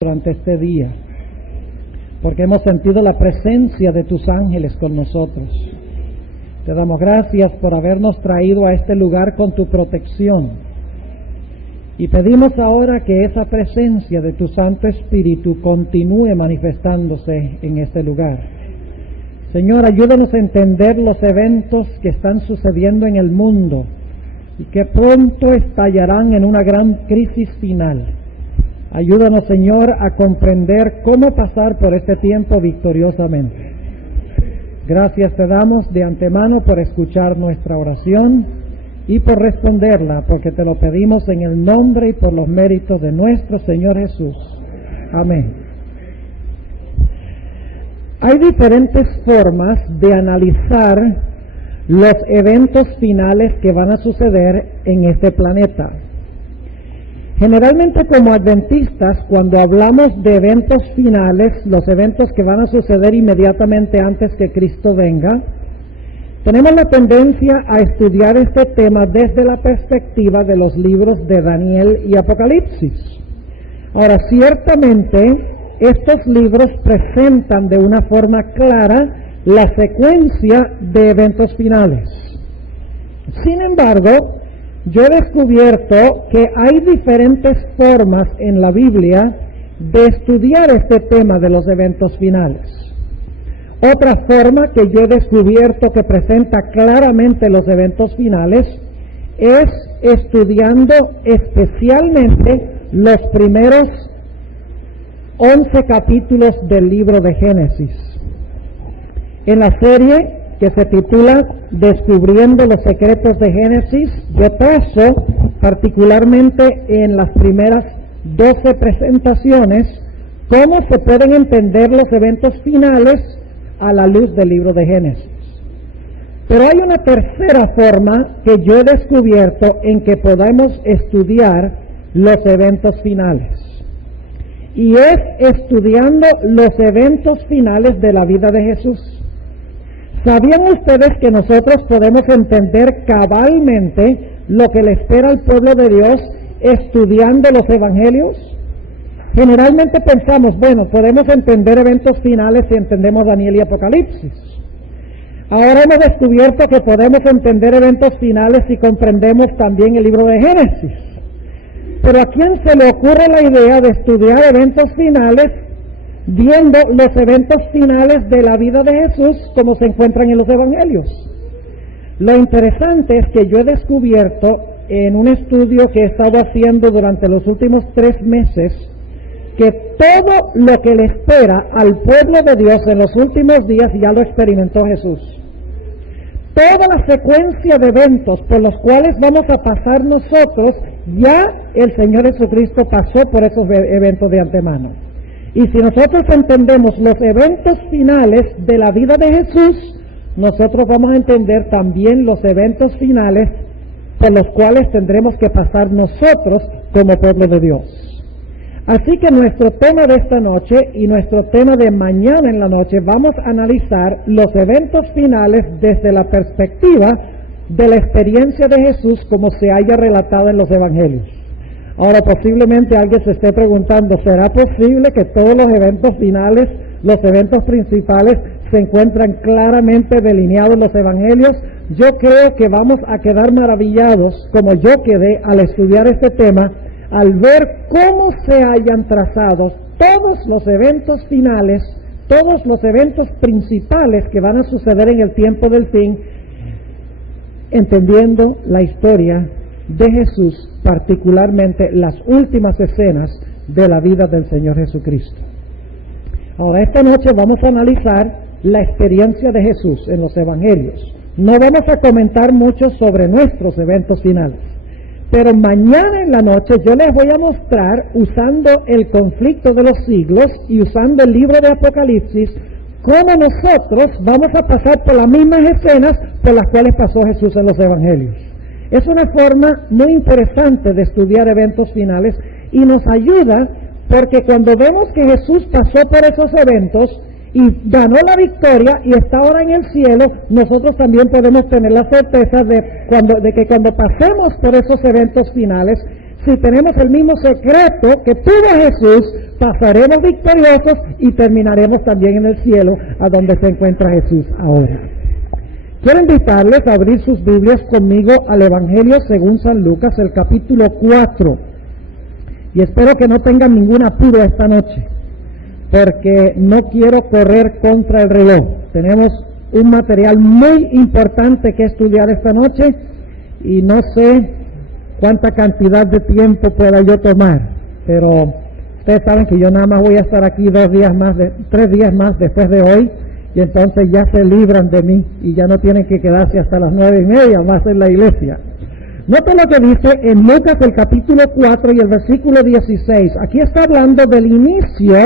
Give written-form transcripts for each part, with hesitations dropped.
durante este día, porque hemos sentido la presencia de tus ángeles con nosotros. Te damos gracias por habernos traído a este lugar con tu protección. Y pedimos ahora que esa presencia de tu Santo Espíritu continúe manifestándose en este lugar. Señor, ayúdanos a entender los eventos que están sucediendo en el mundo y que pronto estallarán en una gran crisis final. Ayúdanos, Señor, a comprender cómo pasar por este tiempo victoriosamente. Gracias te damos de antemano por escuchar nuestra oración y por responderla, porque te lo pedimos en el nombre y por los méritos de nuestro Señor Jesús. Amén. Hay diferentes formas de analizar los eventos finales que van a suceder en este planeta. Generalmente, como adventistas, cuando hablamos de eventos finales, los eventos que van a suceder inmediatamente antes que Cristo venga, tenemos la tendencia a estudiar este tema desde la perspectiva de los libros de Daniel y Apocalipsis. Ahora, ciertamente, estos libros presentan de una forma clara la secuencia de eventos finales. Sin embargo, yo he descubierto que hay diferentes formas en la Biblia de estudiar este tema de los eventos finales. Otra forma que yo he descubierto que presenta claramente los eventos finales es estudiando especialmente los primeros 11 capítulos del libro de Génesis. En la serie que se titula Descubriendo los secretos de Génesis, yo trazo particularmente en las primeras 12 presentaciones cómo se pueden entender los eventos finales a la luz del libro de Génesis. Pero hay una tercera forma que yo he descubierto en que podemos estudiar los eventos finales, y es estudiando los eventos finales de la vida de Jesús. ¿Sabían ustedes que nosotros podemos entender cabalmente lo que le espera al pueblo de Dios estudiando los evangelios? Generalmente pensamos, bueno, podemos entender eventos finales si entendemos Daniel y Apocalipsis. Ahora hemos descubierto que podemos entender eventos finales si comprendemos también el libro de Génesis. Pero ¿a quién se le ocurre la idea de estudiar eventos finales viendo los eventos finales de la vida de Jesús como se encuentran en los evangelios? Lo interesante es que yo he descubierto en un estudio que he estado haciendo durante los últimos 3 meses que todo lo que le espera al pueblo de Dios en los últimos días ya lo experimentó Jesús. Toda la secuencia de eventos por los cuales vamos a pasar nosotros, ya el Señor Jesucristo pasó por esos eventos de antemano. Y si nosotros entendemos los eventos finales de la vida de Jesús, nosotros vamos a entender también los eventos finales por los cuales tendremos que pasar nosotros como pueblo de Dios. Así que nuestro tema de esta noche y nuestro tema de mañana en la noche, vamos a analizar los eventos finales desde la perspectiva de la experiencia de Jesús como se haya relatado en los evangelios. Ahora, posiblemente alguien se esté preguntando, ¿será posible que todos los eventos finales, los eventos principales, se encuentran claramente delineados en los evangelios? Yo creo que vamos a quedar maravillados, como yo quedé al estudiar este tema, al ver cómo se hayan trazado todos los eventos finales, todos los eventos principales que van a suceder en el tiempo del fin, entendiendo la historia de Jesús, particularmente las últimas escenas de la vida del Señor Jesucristo. Ahora, esta noche vamos a analizar la experiencia de Jesús en los evangelios. No vamos a comentar mucho sobre nuestros eventos finales, pero mañana en la noche yo les voy a mostrar, usando el conflicto de los siglos y usando el libro de Apocalipsis, cómo nosotros vamos a pasar por las mismas escenas por las cuales pasó Jesús en los evangelios. Es una forma muy interesante de estudiar eventos finales y nos ayuda porque cuando vemos que Jesús pasó por esos eventos y ganó la victoria y está ahora en el cielo, nosotros también podemos tener la certeza de que cuando pasemos por esos eventos finales, si tenemos el mismo secreto que tuvo Jesús, pasaremos victoriosos y terminaremos también en el cielo, a donde se encuentra Jesús ahora. Quiero invitarles a abrir sus Biblias conmigo al Evangelio según San Lucas, el capítulo 4. Y espero que no tengan ningún apuro esta noche, porque no quiero correr contra el reloj. Tenemos un material muy importante que estudiar esta noche y no sé cuánta cantidad de tiempo pueda yo tomar, pero ustedes saben que yo nada más voy a estar aquí 3 días más después de hoy, y entonces ya se libran de mí y ya no tienen que quedarse hasta las 9:30 más en la iglesia. Noten lo que dice en Lucas el capítulo 4 y el versículo 16. Aquí está hablando del inicio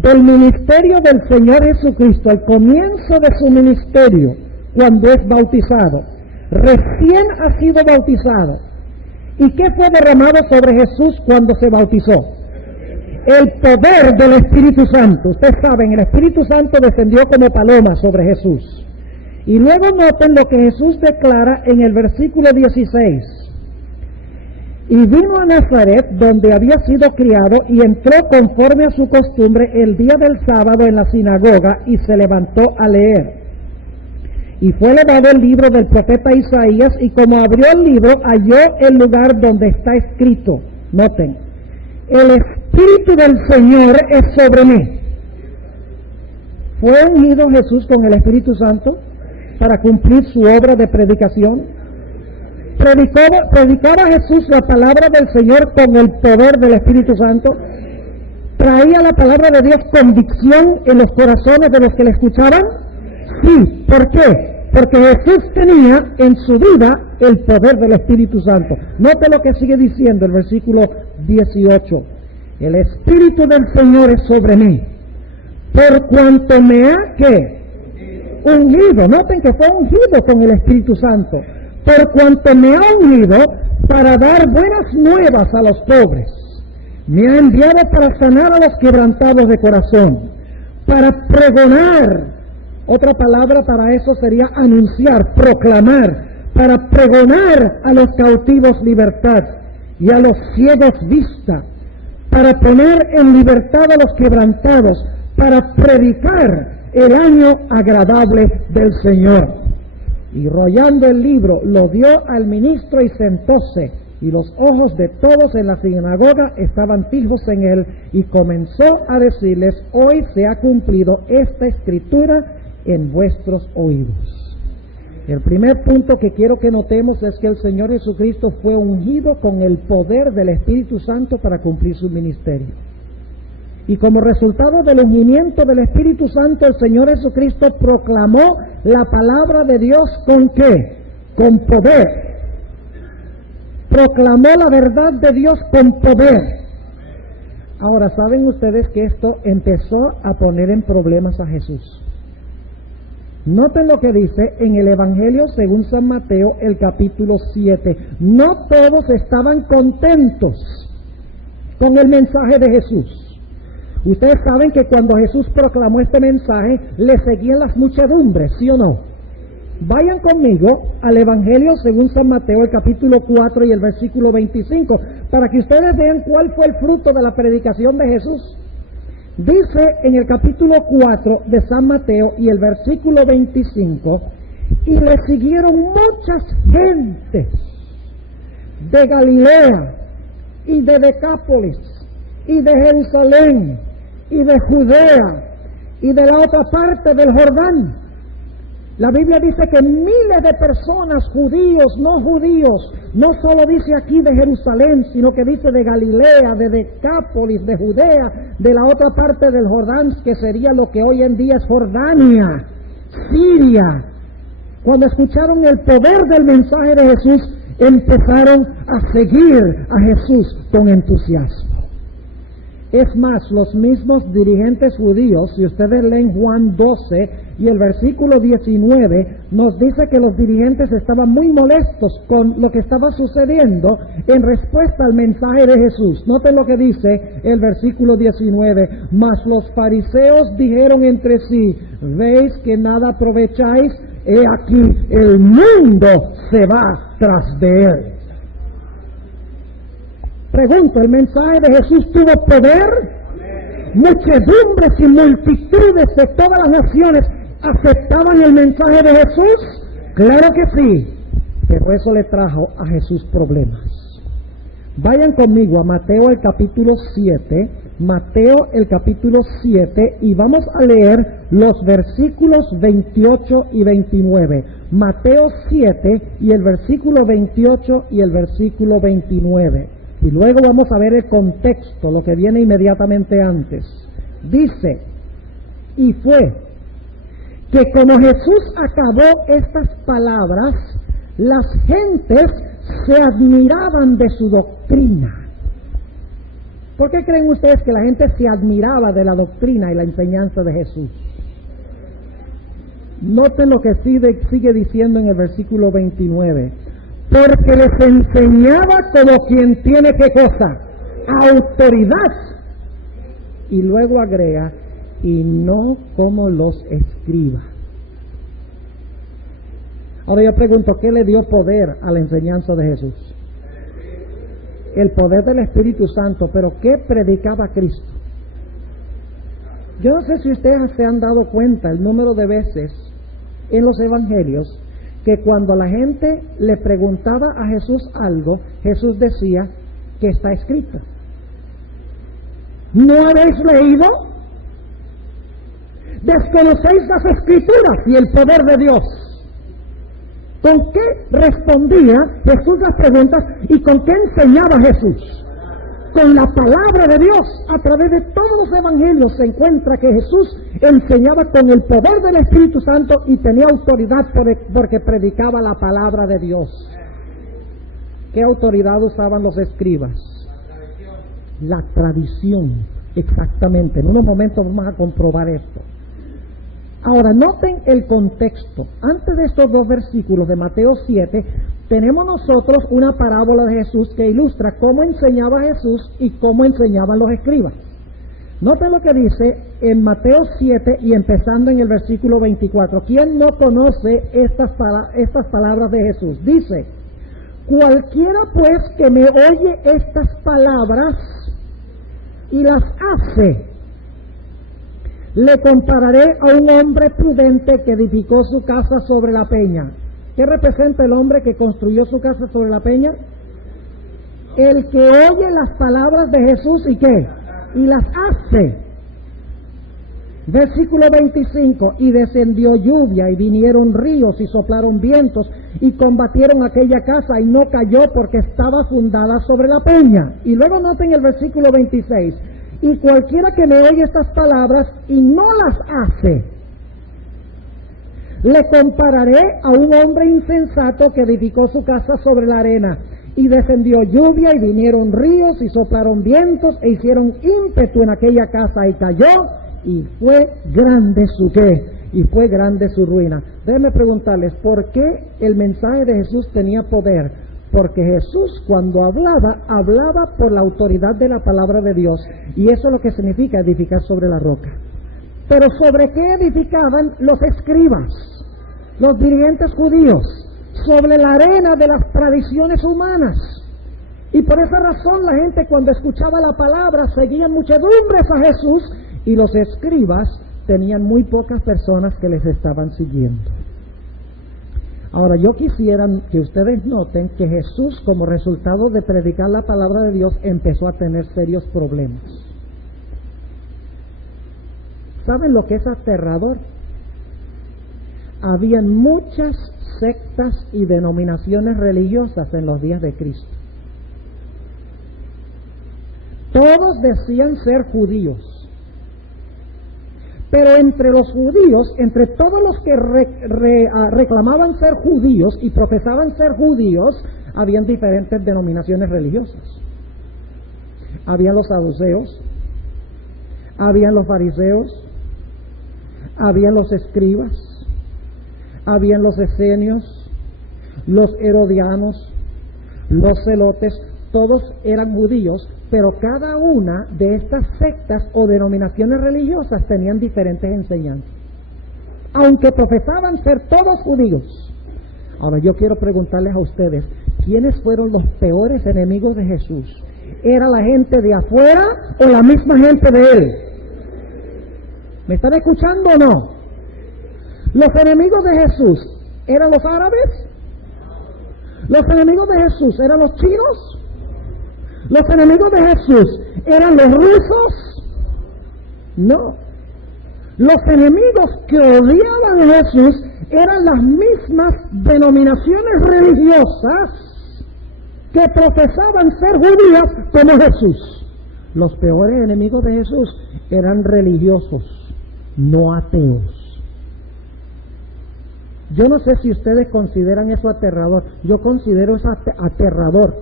del ministerio del Señor Jesucristo, al comienzo de su ministerio, cuando es bautizado. Recién ha sido bautizado. ¿Y qué fue derramado sobre Jesús cuando se bautizó? El poder del Espíritu Santo. Ustedes saben, el Espíritu Santo descendió como paloma sobre Jesús. Y luego noten lo que Jesús declara en el versículo 16. Y vino a Nazaret, donde había sido criado, y entró conforme a su costumbre el día del sábado en la sinagoga, y se levantó a leer. Y fue levado el libro del profeta Isaías, y como abrió el libro, halló el lugar donde está escrito. Noten, el Espíritu del Señor es sobre mí. ¿Fue ungido Jesús con el Espíritu Santo para cumplir su obra de predicación? ¿Predicaba Jesús la palabra del Señor con el poder del Espíritu Santo? ¿Traía la palabra de Dios convicción en los corazones de los que le escuchaban? Sí. ¿Por qué? Porque Jesús tenía en su vida el poder del Espíritu Santo. Note lo que sigue diciendo el versículo 18. El Espíritu del Señor es sobre mí, por cuanto me ha, ¿qué? Ungido. Noten que fue ungido con el Espíritu Santo. Por cuanto me ha ungido para dar buenas nuevas a los pobres. Me ha enviado para sanar a los quebrantados de corazón, para pregonar. Otra palabra para eso sería anunciar, proclamar, para pregonar a los cautivos libertad y a los ciegos vista, para poner en libertad a los quebrantados, para predicar el año agradable del Señor. Y rollando el libro, lo dio al ministro y sentóse, y los ojos de todos en la sinagoga estaban fijos en él, y comenzó a decirles: hoy se ha cumplido esta escritura en vuestros oídos. El primer punto que quiero que notemos es que el Señor Jesucristo fue ungido con el poder del Espíritu Santo para cumplir su ministerio. Y como resultado del ungimiento del Espíritu Santo, el Señor Jesucristo proclamó la palabra de Dios ¿con qué? Con poder. Proclamó la verdad de Dios con poder. Ahora, ¿saben ustedes que esto empezó a poner en problemas a Jesús? Noten lo que dice en el Evangelio según San Mateo, el capítulo 7. No todos estaban contentos con el mensaje de Jesús. Ustedes saben que cuando Jesús proclamó este mensaje, le seguían las muchedumbres, ¿sí o no? Vayan conmigo al Evangelio según San Mateo, el capítulo 4 y el versículo 25, para que ustedes vean cuál fue el fruto de la predicación de Jesús. Dice en el capítulo 4 de San Mateo y el versículo 25, y le siguieron muchas gentes de Galilea y de Decápolis y de Jerusalén y de Judea y de la otra parte del Jordán. La Biblia dice que miles de personas, judíos, no judíos, no solo dice aquí de Jerusalén, sino que dice de Galilea, de Decápolis, de Judea, de la otra parte del Jordán, que sería lo que hoy en día es Jordania, Siria. Cuando escucharon el poder del mensaje de Jesús, empezaron a seguir a Jesús con entusiasmo. Es más, los mismos dirigentes judíos, si ustedes leen Juan 12 y el versículo 19, nos dice que los dirigentes estaban muy molestos con lo que estaba sucediendo en respuesta al mensaje de Jesús. Noten lo que dice el versículo 19. Mas los fariseos dijeron entre sí: ¿veis que nada aprovecháis? He aquí, el mundo se va tras de él. Pregunto, ¿el mensaje de Jesús tuvo poder? muchedumbres y multitudes de todas las naciones aceptaban el mensaje de Jesús? Claro que sí, pero eso le trajo a Jesús problemas. Vayan conmigo a Mateo el capítulo 7, Mateo el capítulo 7, y vamos a leer los versículos 28 y 29. Mateo 7 y el versículo 28 y el versículo 29. Y luego vamos a ver el contexto, lo que viene inmediatamente antes. Dice, y fue que como Jesús acabó estas palabras, las gentes se admiraban de su doctrina. ¿Por qué creen ustedes que la gente se admiraba de la doctrina y la enseñanza de Jesús? Noten lo que sigue diciendo en el versículo 29. Porque les enseñaba como quien tiene, ¿qué cosa? Autoridad. Y luego agrega, y no como los escribas. Ahora yo pregunto, ¿qué le dio poder a la enseñanza de Jesús? El poder del Espíritu Santo, pero ¿qué predicaba Cristo? Yo no sé si ustedes se han dado cuenta el número de veces en los evangelios que cuando la gente le preguntaba a Jesús algo, Jesús decía que está escrito. ¿No habéis leído? ¿Desconocéis las Escrituras y el poder de Dios? ¿Con qué respondía Jesús las preguntas y con qué enseñaba Jesús? Con la palabra de Dios. A través de todos los evangelios se encuentra que Jesús enseñaba con el poder del Espíritu Santo y tenía autoridad porque predicaba la palabra de Dios. ¿Qué autoridad usaban los escribas? La tradición, exactamente. En unos momentos vamos a comprobar esto. Ahora, noten el contexto. Antes de estos dos versículos de Mateo 7, tenemos nosotros una parábola de Jesús que ilustra cómo enseñaba Jesús y cómo enseñaban los escribas. Noten lo que dice en Mateo 7 y empezando en el versículo 24. ¿Quién no conoce estas palabras de Jesús? Dice, cualquiera pues que me oye estas palabras y las hace, le compararé a un hombre prudente que edificó su casa sobre la peña. ¿Qué representa el hombre que construyó su casa sobre la peña? El que oye las palabras de Jesús y ¿qué? Y las hace. Versículo 25, y descendió lluvia y vinieron ríos y soplaron vientos y combatieron aquella casa y no cayó porque estaba fundada sobre la peña. Y luego noten el versículo 26, y cualquiera que me oye estas palabras y no las hace, le compararé a un hombre insensato que edificó su casa sobre la arena. Y descendió lluvia y vinieron ríos y soplaron vientos e hicieron ímpetu en aquella casa y cayó y fue grande su qué, y fue grande su ruina. Déjenme preguntarles, ¿por qué el mensaje de Jesús tenía poder? Porque Jesús cuando hablaba por la autoridad de la palabra de Dios, y eso es lo que significa edificar sobre la roca. Pero ¿sobre qué edificaban los escribas, los dirigentes judíos? Sobre la arena de las tradiciones humanas. Y por esa razón la gente cuando escuchaba la palabra seguían muchedumbres a Jesús y los escribas tenían muy pocas personas que les estaban siguiendo. Ahora yo quisiera que ustedes noten que Jesús, como resultado de predicar la palabra de Dios, empezó a tener serios problemas. ¿Saben lo que es aterrador? Habían muchas sectas y denominaciones religiosas en los días de Cristo. Todos decían ser judíos. Pero entre los judíos, entre todos los que reclamaban ser judíos y profesaban ser judíos, habían diferentes denominaciones religiosas. Habían los saduceos, habían los fariseos, habían los escribas, habían los esenios, los herodianos, los celotes, todos eran judíos, pero cada una de estas sectas o denominaciones religiosas tenían diferentes enseñanzas, aunque profesaban ser todos judíos. Ahora yo quiero preguntarles a ustedes, ¿quiénes fueron los peores enemigos de Jesús? ¿Era la gente de afuera o la misma gente de él? ¿Me están escuchando o no? Los enemigos de Jesús eran los árabes. Los enemigos de Jesús eran los chinos. Los enemigos de Jesús eran los rusos. No. Los enemigos que odiaban a Jesús eran las mismas denominaciones religiosas que profesaban ser judías como Jesús. Los peores enemigos de Jesús eran religiosos, no ateos. Yo no sé si ustedes consideran eso aterrador. Yo considero eso aterrador.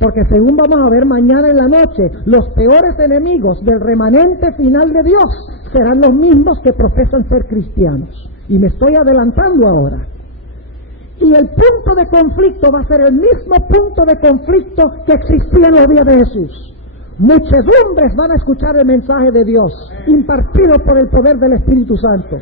Porque según vamos a ver mañana en la noche, los peores enemigos del remanente final de Dios serán los mismos que profesan ser cristianos. Y me estoy adelantando ahora. Y el punto de conflicto va a ser el mismo punto de conflicto que existía en los días de Jesús. Muchedumbres van a escuchar el mensaje de Dios, impartido por el poder del Espíritu Santo.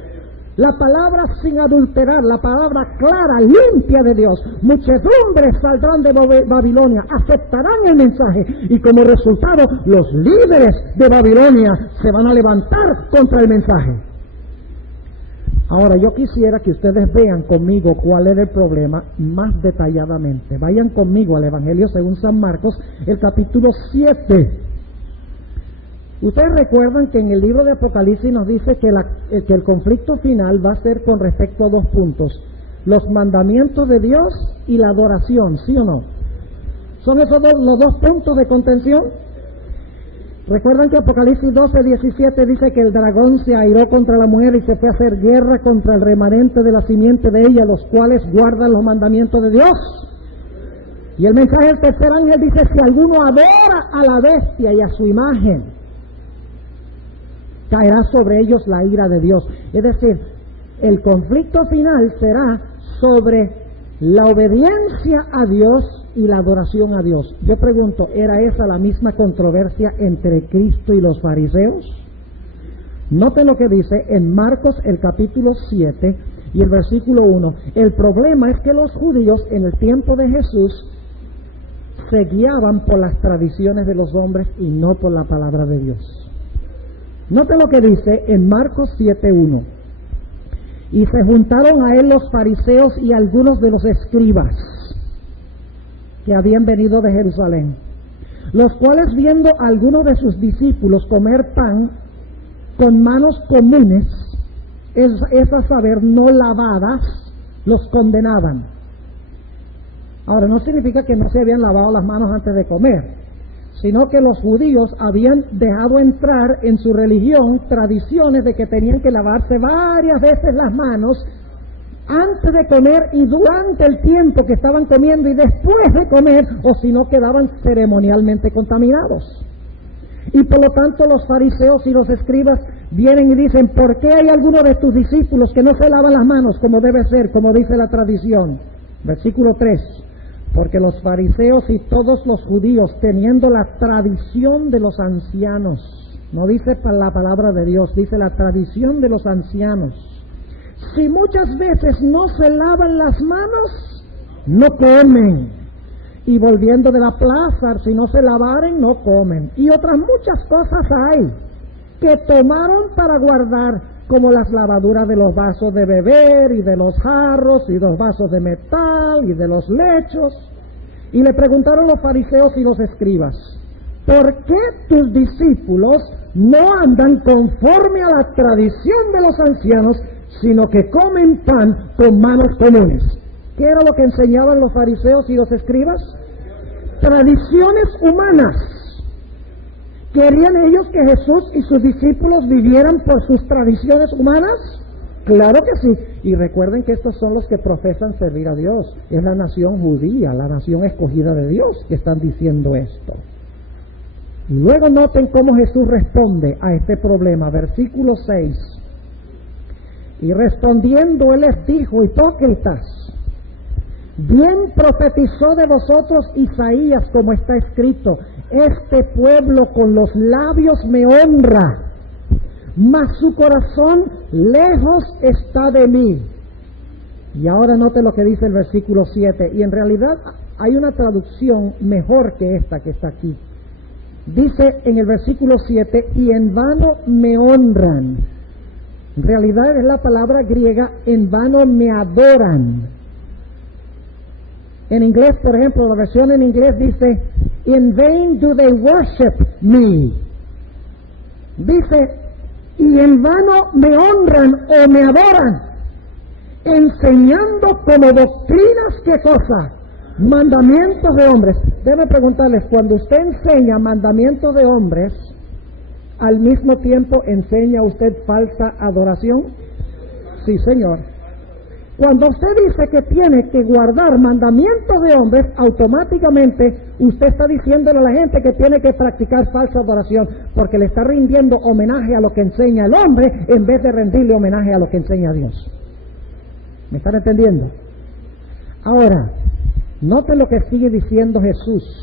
La palabra sin adulterar, la palabra clara, limpia de Dios. Muchedumbres saldrán de Babilonia, aceptarán el mensaje y como resultado los líderes de Babilonia se van a levantar contra el mensaje. Ahora yo quisiera que ustedes vean conmigo cuál era el problema más detalladamente. Vayan conmigo al Evangelio según San Marcos, el capítulo 7. Ustedes recuerdan que en el libro de Apocalipsis nos dice que el conflicto final va a ser con respecto a dos puntos: los mandamientos de Dios y la adoración, ¿sí o no? ¿Son esos los dos puntos de contención? Recuerdan que Apocalipsis 12:17 dice que el dragón se airó contra la mujer y se fue a hacer guerra contra el remanente de la simiente de ella, los cuales guardan los mandamientos de Dios. Y el mensaje del tercer ángel dice: si alguno adora a la bestia y a su imagen, caerá sobre ellos la ira de Dios. Es decir, el conflicto final será sobre la obediencia a Dios y la adoración a Dios. Yo pregunto, ¿era esa la misma controversia entre Cristo y los fariseos? Noten lo que dice en Marcos el capítulo 7 y el versículo 1. El problema es que los judíos en el tiempo de Jesús se guiaban por las tradiciones de los hombres y no por la palabra de Dios. Note lo que dice en Marcos 7:1. Y se juntaron a él los fariseos y algunos de los escribas que habían venido de Jerusalén, los cuales viendo a algunos de sus discípulos comer pan con manos comunes, es a saber, no lavadas, los condenaban. Ahora, no significa que no se habían lavado las manos antes de comer, sino que los judíos habían dejado entrar en su religión tradiciones de que tenían que lavarse varias veces las manos antes de comer y durante el tiempo que estaban comiendo y después de comer, o si no quedaban ceremonialmente contaminados. Y por lo tanto los fariseos y los escribas vienen y dicen: ¿por qué hay algunos de tus discípulos que no se lavan las manos como debe ser, como dice la tradición? Versículo 3. Porque los fariseos y todos los judíos, teniendo la tradición de los ancianos, no dice la palabra de Dios, dice la tradición de los ancianos, si muchas veces no se lavan las manos, no comen. Y volviendo de la plaza, si no se lavaren, no comen. Y otras muchas cosas hay que tomaron para guardar, como las lavaduras de los vasos de beber y de los jarros y los vasos de metal y de los lechos. Y le preguntaron los fariseos y los escribas: ¿por qué tus discípulos no andan conforme a la tradición de los ancianos, sino que comen pan con manos comunes? ¿Qué era lo que enseñaban los fariseos y los escribas? Tradiciones humanas. ¿Querían ellos que Jesús y sus discípulos vivieran por sus tradiciones humanas? Claro que sí. Y recuerden que estos son los que profesan servir a Dios. Es la nación judía, la nación escogida de Dios, que están diciendo esto. Y luego noten cómo Jesús responde a este problema. Versículo 6. Y respondiendo él les dijo: hipócritas, bien profetizó de vosotros Isaías, como está escrito: este pueblo con los labios me honra, mas su corazón lejos está de mí. Y ahora note lo que dice el versículo 7, y en realidad hay una traducción mejor que esta que está aquí. Dice en el versículo 7, y en vano me honran. En realidad es la palabra griega, en vano me adoran. En inglés, por ejemplo, la versión en inglés dice, in vain do they worship me. Dice, y en vano me honran o me adoran, enseñando como doctrinas, ¿qué cosa? Mandamientos de hombres. Déjame preguntarles, cuando usted enseña mandamientos de hombres, ¿al mismo tiempo enseña usted falsa adoración? Sí, señor. Cuando usted dice que tiene que guardar mandamientos de hombres, automáticamente usted está diciéndole a la gente que tiene que practicar falsa adoración, porque le está rindiendo homenaje a lo que enseña el hombre en vez de rendirle homenaje a lo que enseña Dios. ¿Me están entendiendo? Ahora, noten lo que sigue diciendo Jesús.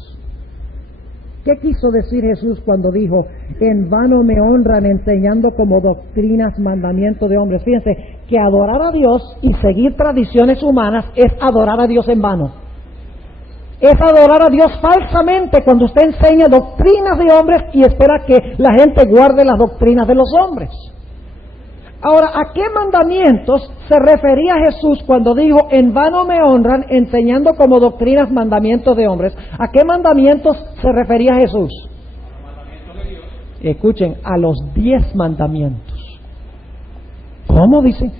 ¿Qué quiso decir Jesús cuando dijo, en vano me honran enseñando como doctrinas mandamientos de hombres? Fíjense, que adorar a Dios y seguir tradiciones humanas es adorar a Dios en vano. Es adorar a Dios falsamente cuando usted enseña doctrinas de hombres y espera que la gente guarde las doctrinas de los hombres. Ahora, ¿a qué mandamientos se refería Jesús cuando dijo, en vano me honran, enseñando como doctrinas mandamientos de hombres? ¿A qué mandamientos se refería Jesús? Escuchen, a los 10 mandamientos. ¿Cómo dice?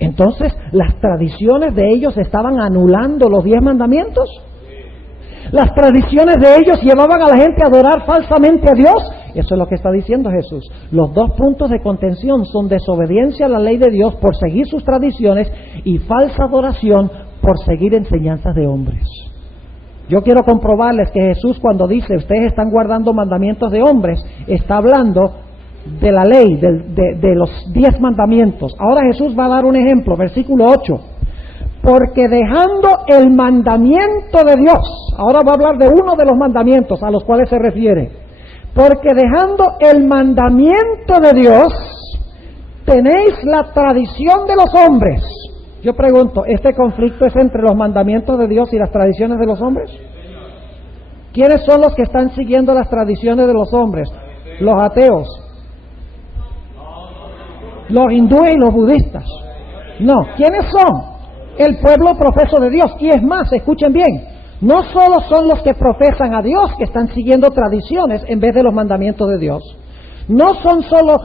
Entonces, ¿las tradiciones de ellos estaban anulando los 10 mandamientos? ¿Las tradiciones de ellos llevaban a la gente a adorar falsamente a Dios? Eso es lo que está diciendo Jesús. Los 2 puntos de contención son desobediencia a la ley de Dios por seguir sus tradiciones y falsa adoración por seguir enseñanzas de hombres. Yo quiero comprobarles que Jesús, cuando dice ustedes están guardando mandamientos de hombres, está hablando de la ley, de los 10 mandamientos. Ahora Jesús va a dar un ejemplo, versículo 8. Porque dejando el mandamiento de Dios, ahora va a hablar de uno de los mandamientos a los cuales se refiere. Porque dejando el mandamiento de Dios, tenéis la tradición de los hombres. Yo pregunto, ¿este conflicto es entre los mandamientos de Dios y las tradiciones de los hombres? ¿Quiénes son los que están siguiendo las tradiciones de los hombres? Los ateos, los hindúes y los budistas. No, ¿quiénes son? El pueblo profeso de Dios. Y es más, escuchen bien, no solo son los que profesan a Dios que están siguiendo tradiciones en vez de los mandamientos de Dios. No son solo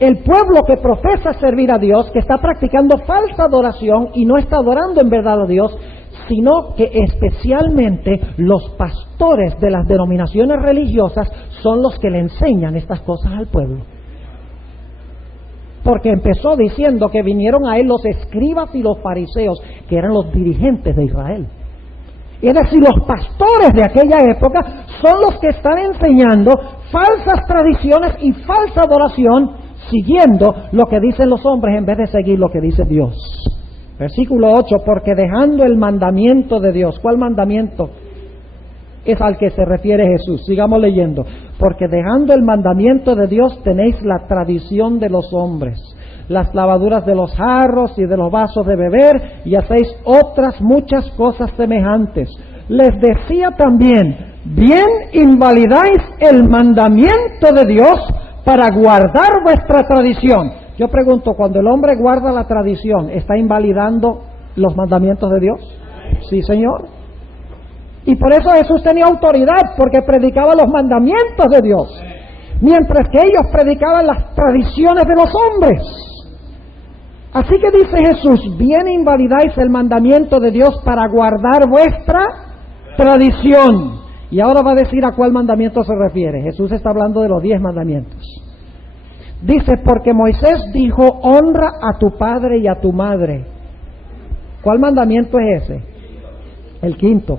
el pueblo que profesa servir a Dios, que está practicando falsa adoración y no está adorando en verdad a Dios, sino que especialmente los pastores de las denominaciones religiosas son los que le enseñan estas cosas al pueblo. Porque empezó diciendo que vinieron a él los escribas y los fariseos, que eran los dirigentes de Israel. Es decir, los pastores de aquella época son los que están enseñando falsas tradiciones y falsa adoración, siguiendo lo que dicen los hombres en vez de seguir lo que dice Dios. Versículo 8, porque dejando el mandamiento de Dios. ¿Cuál mandamiento es al que se refiere Jesús? Sigamos leyendo. Porque dejando el mandamiento de Dios tenéis la tradición de los hombres, las lavaduras de los jarros y de los vasos de beber, y hacéis otras muchas cosas semejantes. Les decía también, bien invalidáis el mandamiento de Dios para guardar vuestra tradición. Yo pregunto, cuando el hombre guarda la tradición, ¿está invalidando los mandamientos de Dios? Sí, Señor. Y por eso Jesús tenía autoridad, porque predicaba los mandamientos de Dios, mientras que ellos predicaban las tradiciones de los hombres. Así que dice Jesús, bien invalidáis el mandamiento de Dios para guardar vuestra tradición. Y ahora va a decir a cuál mandamiento se refiere. Jesús está hablando de los 10 mandamientos. Dice, porque Moisés dijo, honra a tu padre y a tu madre. ¿Cuál mandamiento es ese? El 5.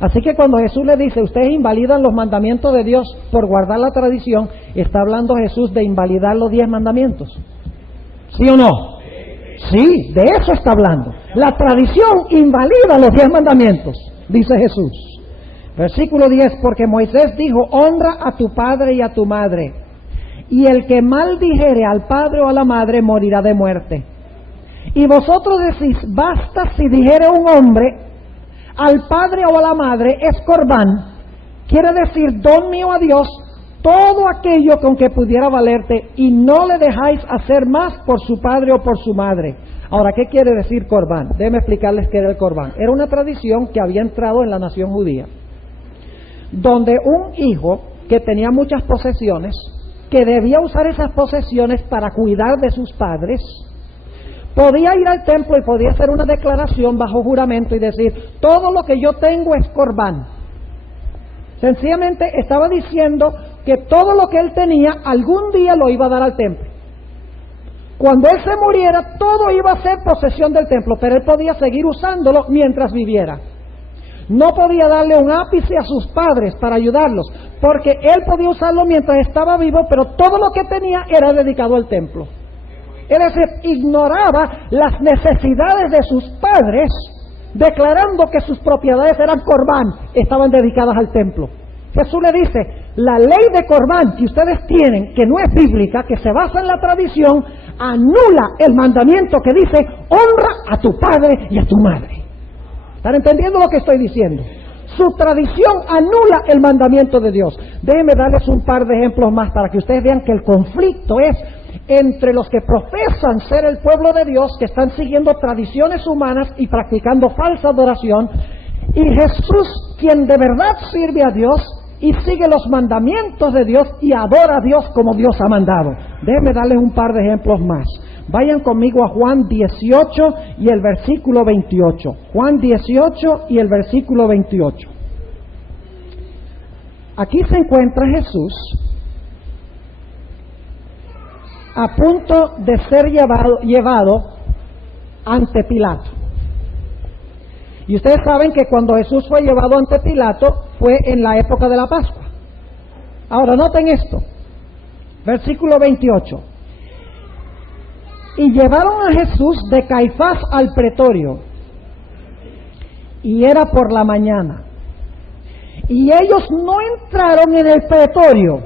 Así que cuando Jesús le dice, ustedes invalidan los mandamientos de Dios por guardar la tradición, está hablando Jesús de invalidar los 10 mandamientos. ¿Sí o no? Sí, de eso está hablando. La tradición invalida los 10 mandamientos, dice Jesús. Versículo 10, porque Moisés dijo, honra a tu padre y a tu madre, y el que maldijere al padre o a la madre morirá de muerte. Y vosotros decís, basta si dijere un hombre al padre o a la madre, es corbán, quiere decir don mío a Dios, todo aquello con que pudiera valerte, y no le dejáis hacer más por su padre o por su madre. Ahora, ¿qué quiere decir corbán? Déjenme explicarles qué era el corbán. Era una tradición que había entrado en la nación judía, donde un hijo que tenía muchas posesiones, que debía usar esas posesiones para cuidar de sus padres, podía ir al templo y podía hacer una declaración bajo juramento y decir: todo lo que yo tengo es corbán. Sencillamente estaba diciendo que todo lo que él tenía algún día lo iba a dar al templo. Cuando él se muriera, todo iba a ser posesión del templo, pero él podía seguir usándolo mientras viviera. No podía darle un ápice a sus padres para ayudarlos, porque él podía usarlo mientras estaba vivo, pero todo lo que tenía era dedicado al templo. Es decir, ignoraba las necesidades de sus padres, declarando que sus propiedades eran corbán, estaban dedicadas al templo. Jesús le dice: la ley de corbán que ustedes tienen, que no es bíblica, que se basa en la tradición, anula el mandamiento que dice: honra a tu padre y a tu madre. ¿Están entendiendo lo que estoy diciendo? Su tradición anula el mandamiento de Dios. Déjenme darles un par de ejemplos más para que ustedes vean que el conflicto es entre los que profesan ser el pueblo de Dios, que están siguiendo tradiciones humanas y practicando falsa adoración, y Jesús, quien de verdad sirve a Dios y sigue los mandamientos de Dios y adora a Dios como Dios ha mandado. Déjenme darles un par de ejemplos más. Vayan conmigo a Juan 18 y el versículo 28. Juan 18 y el versículo 28. Aquí se encuentra Jesús a punto de ser llevado ante Pilato. Y ustedes saben que cuando Jesús fue llevado ante Pilato fue en la época de la Pascua. Ahora noten esto, versículo 28. Y llevaron a Jesús de Caifás al pretorio, y era por la mañana. Y ellos no entraron en el pretorio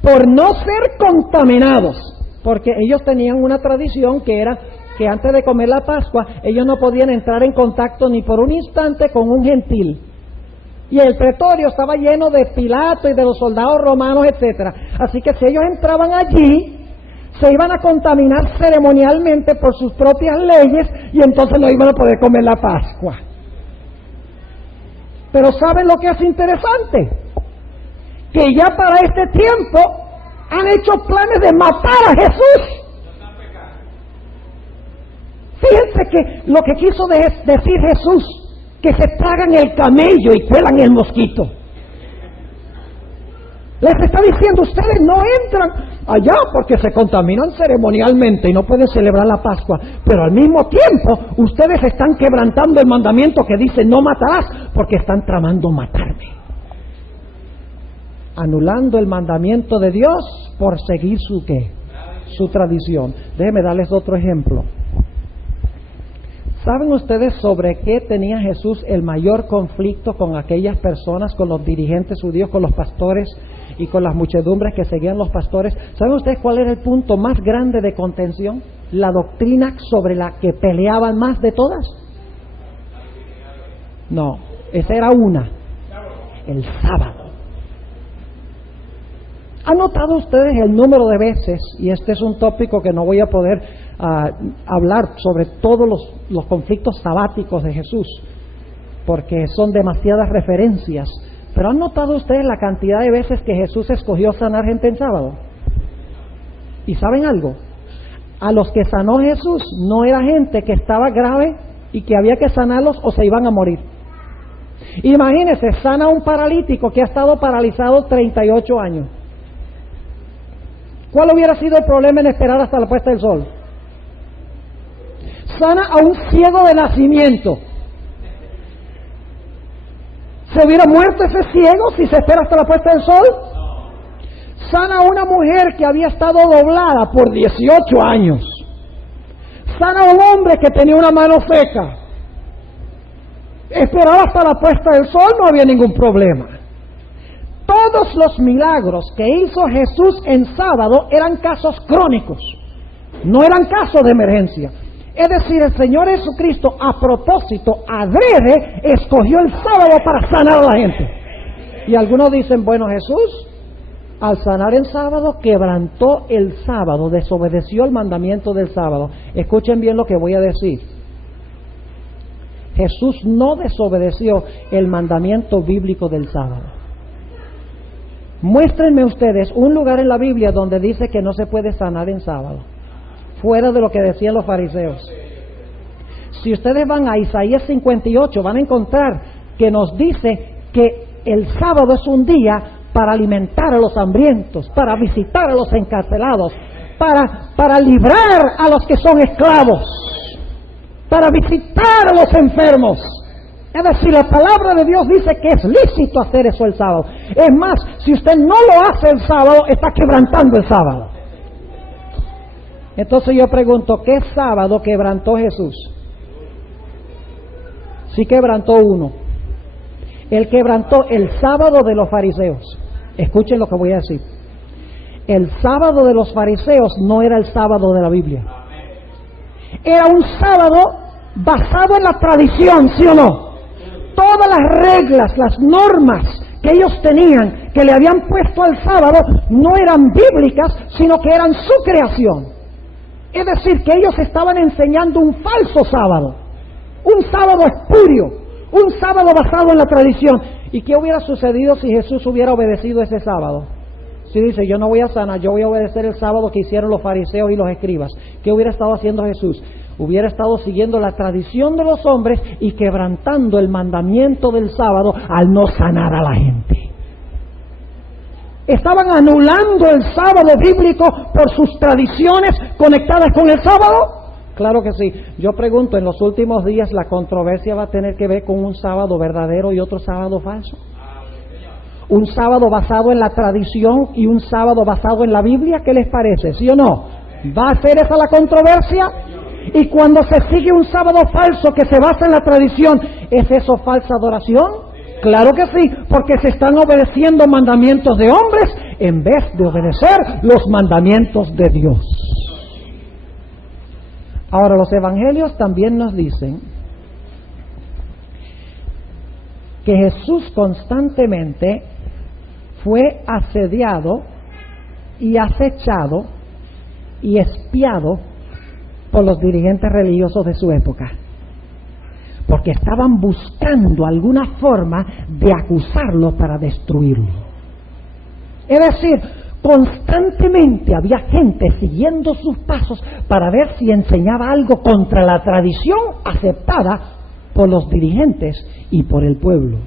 por no ser contaminados, porque ellos tenían una tradición que era que antes de comer la Pascua, ellos no podían entrar en contacto ni por un instante con un gentil. Y el pretorio estaba lleno de Pilato y de los soldados romanos, etcétera. Así que si ellos entraban allí, se iban a contaminar ceremonialmente por sus propias leyes y entonces no iban a poder comer la Pascua. Pero ¿saben lo que es interesante? Que ya para este tiempo han hecho planes de matar a Jesús. Fíjense que lo que quiso decir Jesús, que se tragan el camello y cuelan el mosquito. Les está diciendo: ustedes no entran allá porque se contaminan ceremonialmente y no pueden celebrar la Pascua, pero al mismo tiempo ustedes están quebrantando el mandamiento que dice: no matarás, porque están tramando matarme. Anulando el mandamiento de Dios por seguir su ¿qué? Su tradición. Déjenme darles otro ejemplo. ¿Saben ustedes sobre qué tenía Jesús el mayor conflicto con aquellas personas, con los dirigentes judíos, con los pastores y con las muchedumbres que seguían los pastores? ¿Saben ustedes cuál era el punto más grande de contención? La doctrina sobre la que peleaban más de todas. No, esa era una: el sábado. ¿Han notado ustedes el número de veces, y este es un tópico que no voy a poder hablar sobre todos los conflictos sabáticos de Jesús, porque son demasiadas referencias, pero ¿han notado ustedes la cantidad de veces que Jesús escogió sanar gente en sábado? ¿Y saben algo? A los que sanó Jesús no era gente que estaba grave y que había que sanarlos o se iban a morir. Imagínense, sana a un paralítico que ha estado paralizado 38 años. ¿Cuál hubiera sido el problema en esperar hasta la puesta del sol? Sana a un ciego de nacimiento. ¿Se hubiera muerto ese ciego si se espera hasta la puesta del sol? Sana a una mujer que había estado doblada por 18 años. Sana a un hombre que tenía una mano seca. Esperar hasta la puesta del sol, no había ningún problema. Todos los milagros que hizo Jesús en sábado eran casos crónicos, no eran casos de emergencia. Es decir, el Señor Jesucristo, a propósito, adrede, escogió el sábado para sanar a la gente. Y algunos dicen: bueno, Jesús, al sanar en sábado, quebrantó el sábado, desobedeció el mandamiento del sábado. Escuchen bien lo que voy a decir. Jesús no desobedeció el mandamiento bíblico del sábado. Muéstrenme ustedes un lugar en la Biblia donde dice que no se puede sanar en sábado, fuera de lo que decían los fariseos. Si ustedes van a Isaías 58, van a encontrar que nos dice que el sábado es un día para alimentar a los hambrientos, para visitar a los encarcelados, para librar a los que son esclavos, para visitar a los enfermos. Es decir, la palabra de Dios dice que es lícito hacer eso el sábado. Es más, si usted no lo hace el sábado, está quebrantando el sábado. Entonces yo pregunto, ¿qué sábado quebrantó Jesús? Sí quebrantó uno. Él quebrantó el sábado de los fariseos. Escuchen lo que voy a decir. El sábado de los fariseos no era el sábado de la Biblia. Era un sábado basado en la tradición, ¿sí o no? Todas las reglas, las normas que ellos tenían, que le habían puesto al sábado, no eran bíblicas, sino que eran su creación. Es decir, que ellos estaban enseñando un falso sábado, un sábado espurio, un sábado basado en la tradición. ¿Y qué hubiera sucedido si Jesús hubiera obedecido ese sábado? Si dice, yo no voy a sanar, yo voy a obedecer el sábado que hicieron los fariseos y los escribas. ¿Qué hubiera estado haciendo Jesús? Hubiera estado siguiendo la tradición de los hombres y quebrantando el mandamiento del sábado al no sanar a la gente. ¿Estaban anulando el sábado bíblico por sus tradiciones conectadas con el sábado? Claro que sí. Yo pregunto, en los últimos días la controversia va a tener que ver con un sábado verdadero y otro sábado falso. Un sábado basado en la tradición y un sábado basado en la Biblia, ¿qué les parece? ¿Sí o no? ¿Va a ser esa la controversia? Y cuando se sigue un sábado falso que se basa en la tradición, ¿es eso falsa adoración? Claro que sí, porque se están obedeciendo mandamientos de hombres en vez de obedecer los mandamientos de Dios. Ahora, los evangelios también nos dicen que Jesús constantemente fue asediado y acechado y espiado por los dirigentes religiosos de su época, porque estaban buscando alguna forma de acusarlo para destruirlo. Es decir, constantemente había gente siguiendo sus pasos para ver si enseñaba algo contra la tradición aceptada por los dirigentes y por el pueblo.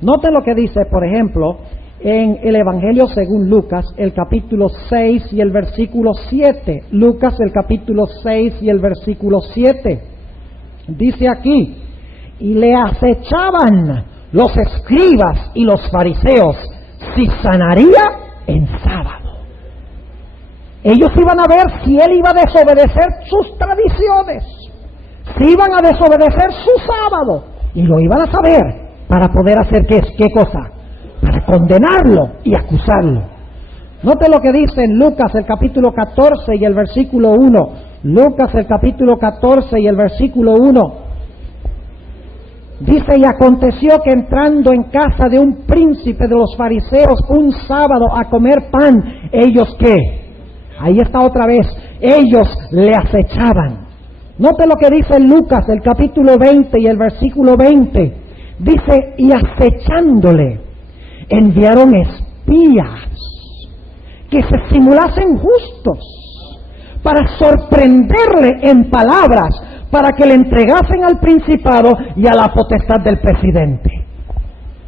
Noten lo que dice, por ejemplo, en el Evangelio según Lucas, el capítulo 6 y el versículo 7. Lucas, el capítulo 6 y el versículo 7. Dice aquí, y le acechaban los escribas y los fariseos si sanaría en sábado. Ellos iban a ver si él iba a desobedecer sus tradiciones, si iban a desobedecer su sábado, y lo iban a saber para poder hacer ¿qué cosa? Para condenarlo y acusarlo. Note lo que dice en Lucas el capítulo 14 y el versículo 1. Lucas el capítulo 14 y el versículo 1. Dice, y aconteció que entrando en casa de un príncipe de los fariseos un sábado a comer pan, ellos ¿qué? Ahí está otra vez, ellos le acechaban. Note lo que dice en Lucas el capítulo 20 y el versículo 20. Dice, y acechándole, enviaron espías que se simulasen justos para sorprenderle en palabras, para que le entregasen al principado y a la potestad del presidente.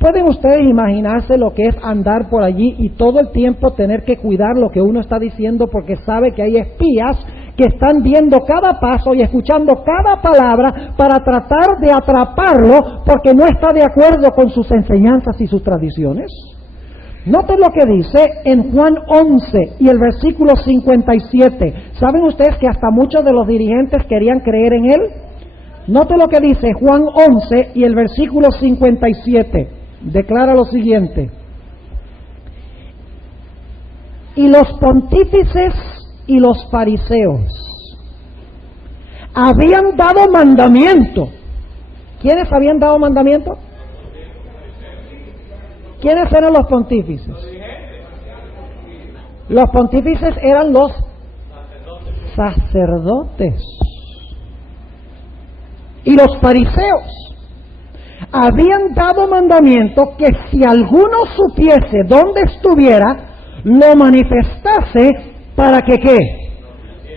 ¿Pueden ustedes imaginarse lo que es andar por allí y todo el tiempo tener que cuidar lo que uno está diciendo porque sabe que hay espías que están viendo cada paso y escuchando cada palabra para tratar de atraparlo porque no está de acuerdo con sus enseñanzas y sus tradiciones? Noten lo que dice en Juan 11 y el versículo 57. ¿Saben ustedes que hasta muchos de los dirigentes querían creer en él? Noten lo que dice Juan 11 y el versículo 57. Declara lo siguiente. Y los pontífices y los fariseos habían dado mandamiento. ¿Quiénes habían dado mandamiento? ¿Quiénes eran los pontífices? Los pontífices eran los sacerdotes. Y los fariseos habían dado mandamiento que si alguno supiese dónde estuviera, lo manifestase para que ¿qué?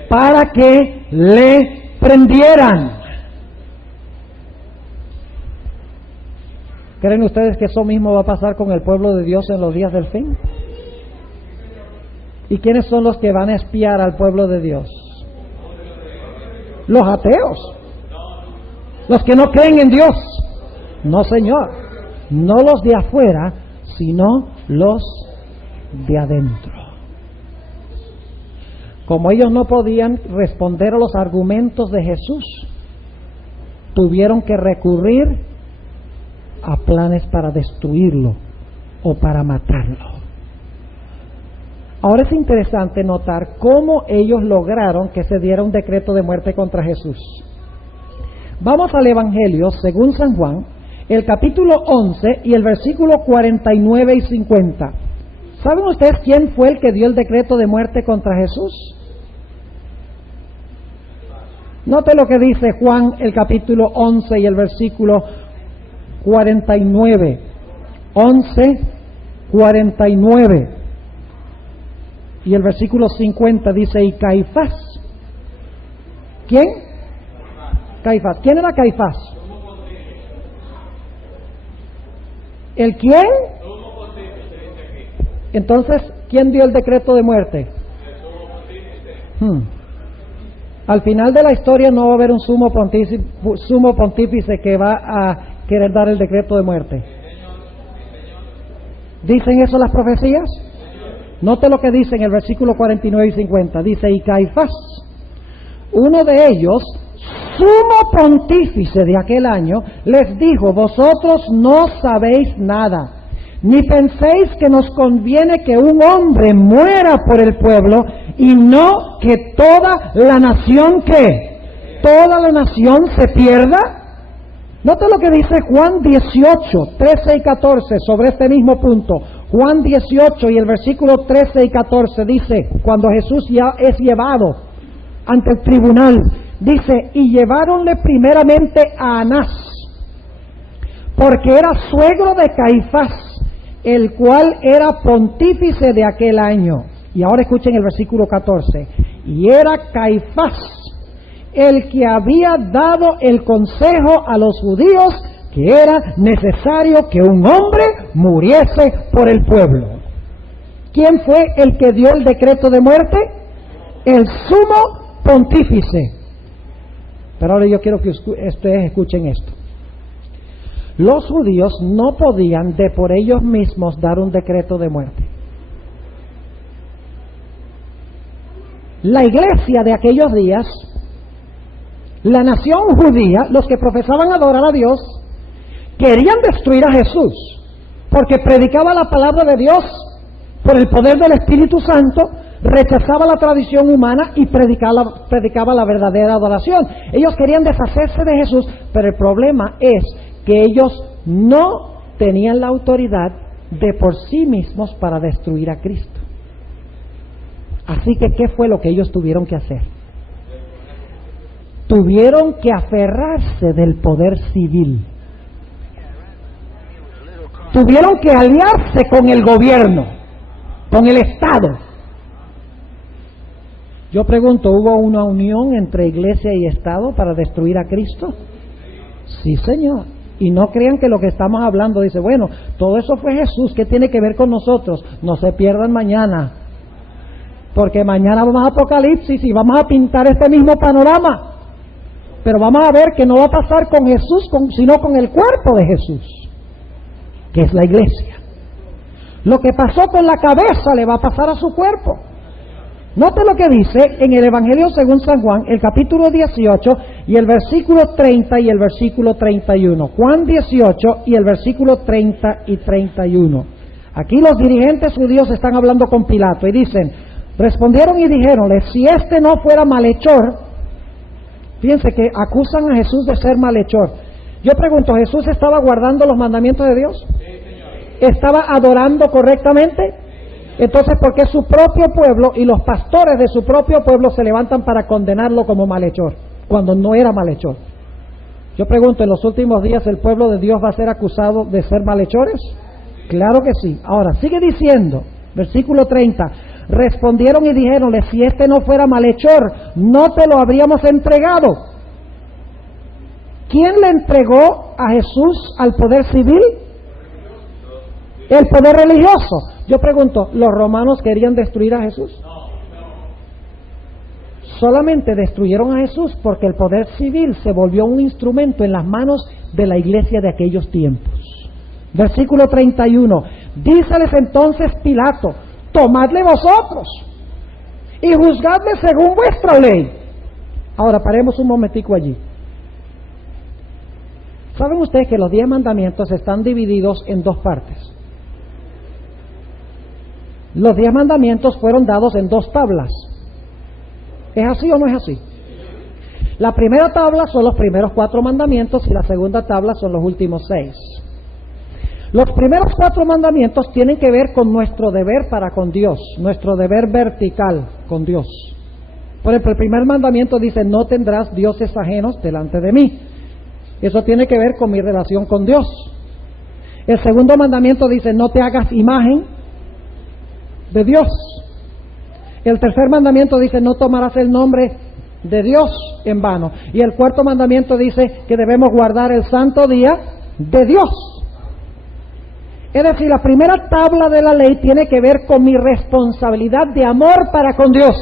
Para que le prendieran. ¿Creen ustedes que eso mismo va a pasar con el pueblo de Dios en los días del fin? ¿Y quiénes son los que van a espiar al pueblo de Dios? Los ateos. Los que no creen en Dios. No, Señor. No los de afuera, sino los de adentro. Como ellos no podían responder a los argumentos de Jesús, tuvieron que recurrir a planes para destruirlo o para matarlo. Ahora es interesante notar cómo ellos lograron que se diera un decreto de muerte contra Jesús. Vamos al Evangelio según San Juan, el capítulo 11 y el versículo 49 y 50. ¿Saben ustedes quién fue el que dio el decreto de muerte contra Jesús? Note lo que dice Juan, el capítulo 11 y el versículo 49. 11, 49. Y el versículo 50 dice, y Caifás. ¿Quién? Caifás. ¿Quién era Caifás? ¿El quién? Entonces, ¿quién dio el decreto de muerte? Al final de la historia no va a haber un sumo pontífice que va a querer dar el decreto de muerte. ¿Dicen eso las profecías? Note lo que dice en el versículo 49 y 50. Dice, y Caifás, uno de ellos, sumo pontífice de aquel año, les dijo, vosotros no sabéis nada, ni penséis que nos conviene que un hombre muera por el pueblo y no que toda la nación, ¿qué? Toda la nación se pierda. Note lo que dice Juan 18, 13 y 14 sobre este mismo punto. Juan 18 y el versículo 13 y 14 dice, cuando Jesús ya es llevado ante el tribunal, dice, y lleváronle primeramente a Anás, porque era suegro de Caifás, el cual era pontífice de aquel año. Y ahora escuchen el versículo 14. Y era Caifás el que había dado el consejo a los judíos que era necesario que un hombre muriese por el pueblo. ¿Quién fue el que dio el decreto de muerte? El sumo pontífice. Pero ahora yo quiero que ustedes escuchen esto. Los judíos no podían de por ellos mismos dar un decreto de muerte. La iglesia de aquellos días, la nación judía, los que profesaban adorar a Dios, querían destruir a Jesús, porque predicaba la palabra de Dios por el poder del Espíritu Santo, rechazaba la tradición humana y predicaba la verdadera adoración. Ellos querían deshacerse de Jesús, pero el problema es que ellos no tenían la autoridad de por sí mismos para destruir a Cristo. Así que, ¿qué fue lo que ellos tuvieron que hacer? Tuvieron que aferrarse del poder civil. Tuvieron que aliarse con el gobierno, con el Estado. Yo pregunto, ¿hubo una unión entre iglesia y Estado para destruir a Cristo? Sí, Señor. Y no crean que lo que estamos hablando dice, bueno, todo eso fue Jesús, ¿qué tiene que ver con nosotros? No se pierdan mañana, porque mañana vamos a Apocalipsis y vamos a pintar este mismo panorama. Pero vamos a ver que no va a pasar con Jesús, sino con el cuerpo de Jesús, que es la iglesia. Lo que pasó con la cabeza le va a pasar a su cuerpo. Note lo que dice en el Evangelio según San Juan, el capítulo 18 y el versículo 30 y el versículo 31. Juan 18 y el versículo 30 y 31. Aquí los dirigentes judíos están hablando con Pilato y dicen, respondieron y dijeronle, si este no fuera malhechor, fíjense que acusan a Jesús de ser malhechor. Yo pregunto, ¿Jesús estaba guardando los mandamientos de Dios? ¿Estaba adorando correctamente? Entonces, ¿por qué su propio pueblo y los pastores de su propio pueblo se levantan para condenarlo como malhechor, cuando no era malhechor? Yo pregunto, ¿en los últimos días el pueblo de Dios va a ser acusado de ser malhechores? Claro que sí. Ahora, sigue diciendo, versículo 30, respondieron y dijeronle, si este no fuera malhechor, no te lo habríamos entregado. ¿Quién le entregó a Jesús al poder civil? El poder religioso. Yo pregunto, ¿los romanos querían destruir a Jesús? Solamente destruyeron a Jesús porque el poder civil se volvió un instrumento en las manos de la iglesia de aquellos tiempos. Versículo 31. Díceles entonces Pilato, tomadle vosotros y juzgadle según vuestra ley. Ahora paremos un momentico allí. ¿Saben ustedes que los 10 mandamientos están divididos en dos partes? Los 10 mandamientos fueron dados en 2 tablas. ¿Es así o no es así? La primera tabla son los primeros 4 mandamientos y la segunda tabla son los últimos 6. Los primeros 4 mandamientos tienen que ver con nuestro deber para con Dios, nuestro deber vertical con Dios. Por ejemplo, el primer mandamiento dice, no tendrás dioses ajenos delante de mí. Eso tiene que ver con mi relación con Dios. El segundo mandamiento dice, no te hagas imagen de Dios. El tercer mandamiento dice, no tomarás el nombre de Dios en vano. Y el cuarto mandamiento dice que debemos guardar el santo día de Dios. Es decir, la primera tabla de la ley tiene que ver con mi responsabilidad de amor para con Dios.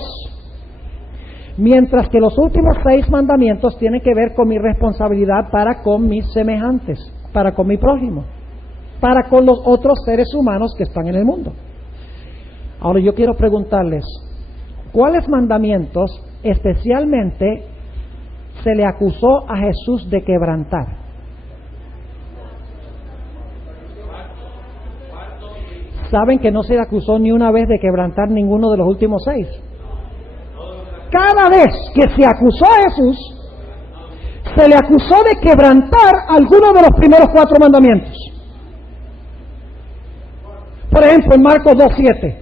Mientras que los últimos 6 mandamientos tienen que ver con mi responsabilidad para con mis semejantes, para con mi prójimo, para con los otros seres humanos que están en el mundo. Ahora yo quiero preguntarles, ¿cuáles mandamientos especialmente se le acusó a Jesús de quebrantar? ¿Saben que no se le acusó ni una vez de quebrantar ninguno de los últimos 6? Cada vez que se acusó a Jesús, se le acusó de quebrantar alguno de los primeros 4 mandamientos. Por ejemplo, en Marcos 2:7,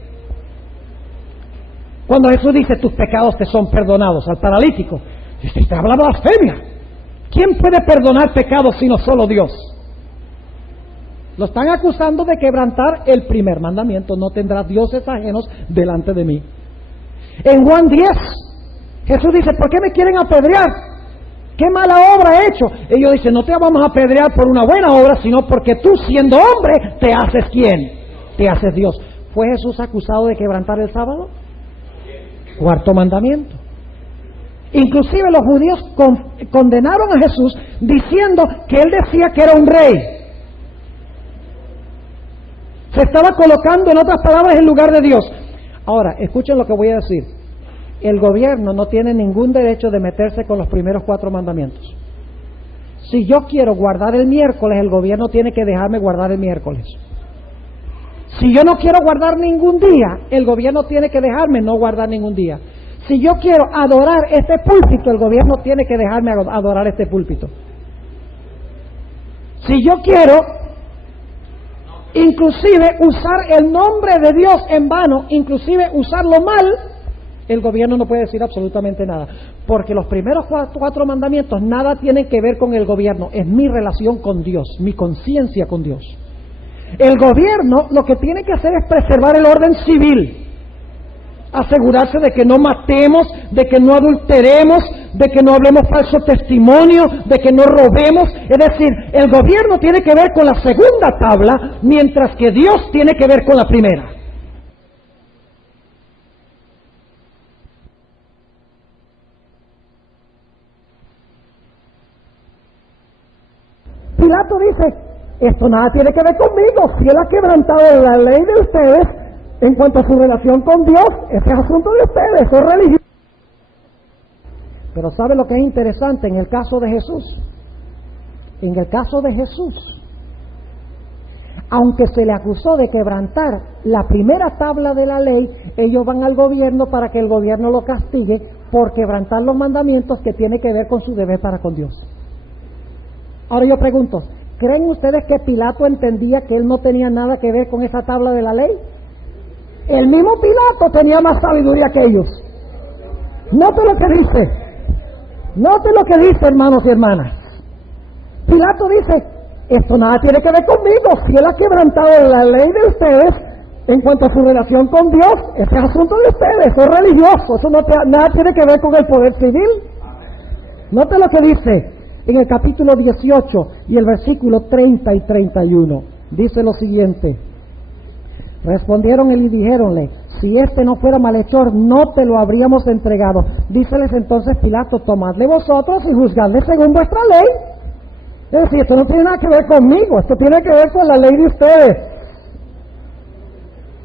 cuando Jesús dice, tus pecados te son perdonados, al paralítico, dice, te habla blasfemia. ¿Quién puede perdonar pecados sino solo Dios? Lo están acusando de quebrantar el primer mandamiento, no tendrás dioses ajenos delante de mí. En Juan 10, Jesús dice, ¿por qué me quieren apedrear? ¿Qué mala obra he hecho? Ellos dicen, no te vamos a apedrear por una buena obra, sino porque tú, siendo hombre, te haces ¿quién? Te haces Dios. ¿Fue Jesús acusado de quebrantar el sábado? Cuarto mandamiento. Inclusive los judíos condenaron a Jesús diciendo que él decía que era un rey. Se estaba colocando, en otras palabras, en lugar de Dios. Ahora, escuchen lo que voy a decir. El gobierno no tiene ningún derecho de meterse con los primeros 4 mandamientos. Si yo quiero guardar el miércoles, el gobierno tiene que dejarme guardar el miércoles. Si yo no quiero guardar ningún día, el gobierno tiene que dejarme no guardar ningún día. Si yo quiero adorar este púlpito, el gobierno tiene que dejarme adorar este púlpito. Si yo quiero inclusive usar el nombre de Dios en vano, inclusive usarlo mal, el gobierno no puede decir absolutamente nada, porque los primeros 4 mandamientos nada tienen que ver con el gobierno, es mi relación con Dios, mi conciencia con Dios. El gobierno lo que tiene que hacer es preservar el orden civil, asegurarse de que no matemos, de que no adulteremos, de que no hablemos falso testimonio, de que no robemos. Es decir, el gobierno tiene que ver con la segunda tabla, mientras que Dios tiene que ver con la primera. Pilato dice, esto nada tiene que ver conmigo, si él ha quebrantado la ley de ustedes en cuanto a su relación con Dios, ese es asunto de ustedes, eso es religión. Pero ¿sabe lo que es interesante en el caso de Jesús? En el caso de Jesús, aunque se le acusó de quebrantar la primera tabla de la ley, ellos van al gobierno para que el gobierno lo castigue por quebrantar los mandamientos que tiene que ver con su deber para con Dios. Ahora yo pregunto, ¿creen ustedes que Pilato entendía que él no tenía nada que ver con esa tabla de la ley? El mismo Pilato tenía más sabiduría que ellos. Note lo que dice. Note lo que dice, hermanos y hermanas. Pilato dice, esto nada tiene que ver conmigo. Si él ha quebrantado la ley de ustedes en cuanto a su relación con Dios, ese es asunto de ustedes, eso es religioso, eso nada tiene que ver con el poder civil. Note lo que dice en el capítulo 18 y el versículo 30 y 31. Dice lo siguiente. Respondieron y dijéronle, si este no fuera malhechor, no te lo habríamos entregado. Díceles entonces Pilato, tomadle vosotros y juzgadle según vuestra ley. Es decir, esto no tiene nada que ver conmigo, esto tiene que ver con la ley de ustedes.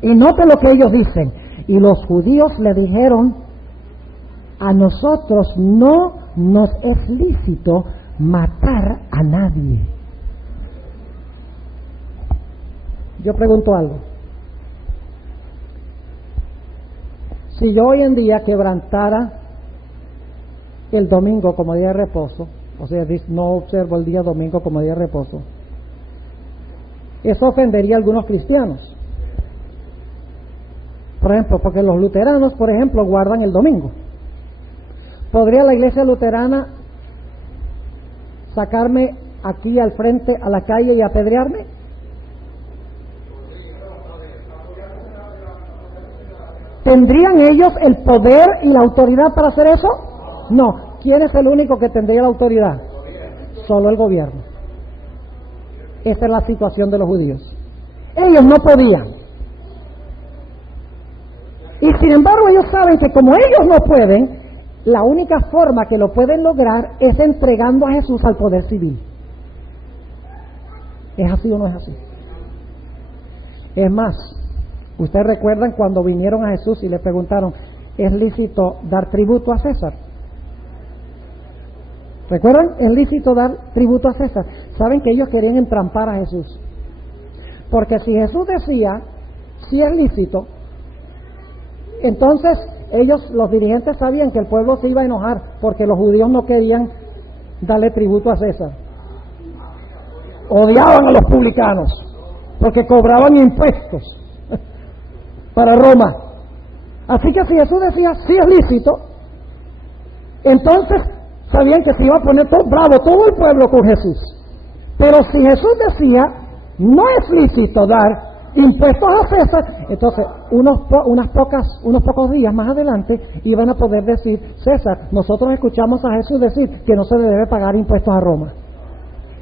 Y note lo que ellos dicen. Y los judíos le dijeron, a nosotros no nos es lícito matar a nadie. Yo pregunto algo. Si yo hoy en día quebrantara el domingo como día de reposo, o sea, no observo el día domingo como día de reposo, eso ofendería a algunos cristianos. Por ejemplo, porque los luteranos, por ejemplo, guardan el domingo. ¿Podría la iglesia luterana sacarme aquí al frente a la calle y apedrearme? ¿Tendrían ellos el poder y la autoridad para hacer eso? No. ¿Quién es el único que tendría la autoridad? Solo el gobierno. Esta es la situación de los judíos. Ellos no podían. Y sin embargo ellos saben que como ellos no pueden, la única forma que lo pueden lograr es entregando a Jesús al poder civil. ¿Es así o no es así? Es más, ustedes recuerdan cuando vinieron a Jesús y le preguntaron, ¿es lícito dar tributo a César? ¿Recuerdan? Es lícito dar tributo a César. Saben que ellos querían entrampar a Jesús. Porque si Jesús decía, sí es lícito, entonces ellos, los dirigentes, sabían que el pueblo se iba a enojar porque los judíos no querían darle tributo a César. Odiaban a los publicanos porque cobraban impuestos para Roma. Así que si Jesús decía, sí es lícito, entonces sabían que se iba a poner todo bravo todo el pueblo con Jesús. Pero si Jesús decía, no es lícito dar impuestos a César, entonces unos pocos días más adelante iban a poder decir, César, nosotros escuchamos a Jesús decir que no se le debe pagar impuestos a Roma.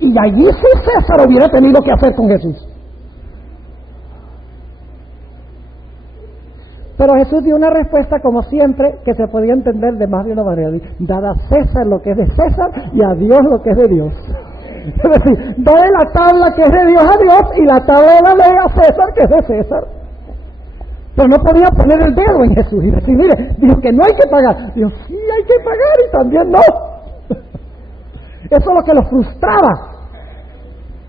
Y allí sí César hubiera tenido que hacer con Jesús. Pero Jesús dio una respuesta, como siempre, que se podía entender de más de una manera. Dar a César lo que es de César y a Dios lo que es de Dios. Es decir, dale la tabla que es de Dios a Dios y la tabla de la ley a César que es de César. Pero no podía poner el dedo en Jesús y decir, mire, dijo que no hay que pagar. Dijo, sí hay que pagar y también no. Eso es lo que los frustraba.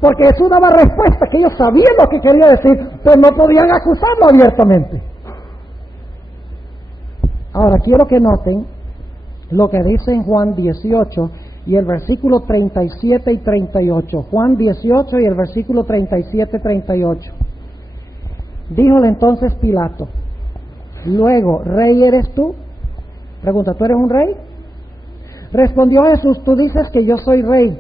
Porque Jesús daba respuesta que ellos sabían lo que quería decir, pero no podían acusarlo abiertamente. Ahora quiero que noten lo que dice en Juan 18 y el versículo 37 y 38. Juan 18 y el versículo 37 y 38. Díjole entonces Pilato, luego, ¿rey eres tú? Pregunta, ¿tú eres un rey? Respondió Jesús, tú dices que yo soy rey.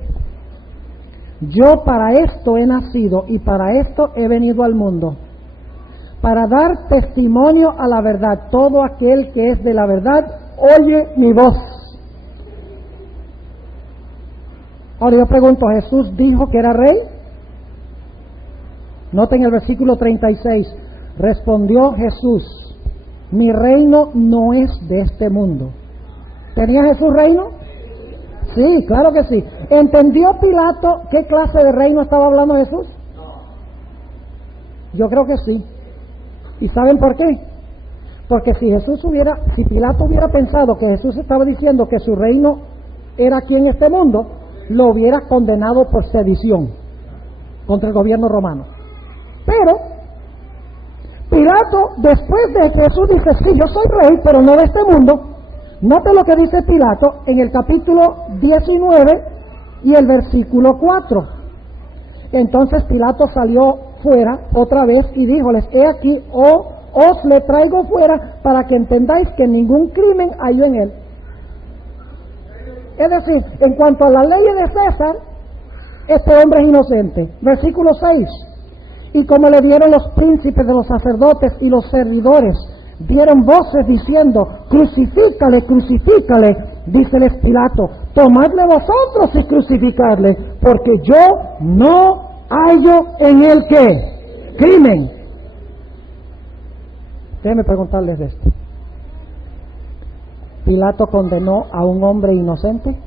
Yo para esto he nacido y para esto he venido al mundo, para dar testimonio a la verdad. Todo aquel que es de la verdad oye mi voz. Ahora yo pregunto, ¿Jesús dijo que era rey? Noten el versículo 36. Respondió Jesús, mi reino no es de este mundo. ¿Tenía Jesús reino? Sí, claro que sí. ¿Entendió Pilato qué clase de reino estaba hablando Jesús? Yo creo que sí. ¿Y saben por qué? Porque si Pilato hubiera pensado que Jesús estaba diciendo que su reino era aquí en este mundo, lo hubiera condenado por sedición contra el gobierno romano. Pero Pilato, después de que Jesús dice, sí, yo soy rey, pero no de este mundo, note lo que dice Pilato en el capítulo 19 y el versículo 4. Entonces Pilato salió fuera otra vez y díjoles, he aquí, oh os le traigo fuera para que entendáis que ningún crimen hay en él. Es decir, en cuanto a la ley de César, este hombre es inocente. Versículo 6. Y como le dieron los príncipes de los sacerdotes y los servidores, dieron voces diciendo, crucifícale, crucifícale, díceles Pilato, tomadle vosotros y crucificadle, porque yo no hallo en él ¿qué? Crimen. Déjenme preguntarles esto. ¿Pilato condenó a un hombre inocente?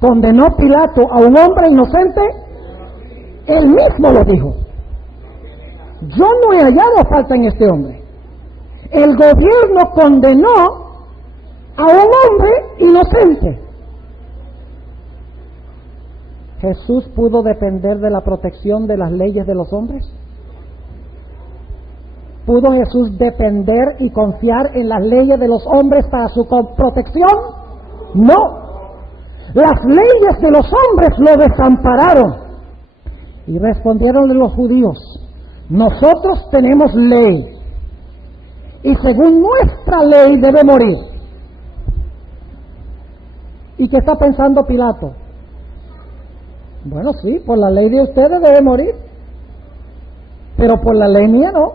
¿Condenó Pilato a un hombre inocente? Él mismo lo dijo. Yo no he hallado falta en este hombre. El gobierno condenó a un hombre inocente. ¿Jesús pudo depender de la protección de las leyes de los hombres? ¿Pudo Jesús depender y confiar en las leyes de los hombres para su protección? No. Las leyes de los hombres lo desampararon. Y respondieron los judíos, nosotros tenemos ley, y según nuestra ley debe morir. ¿Y qué está pensando Pilato? Bueno, sí, por la ley de ustedes debe morir, pero por la ley mía no.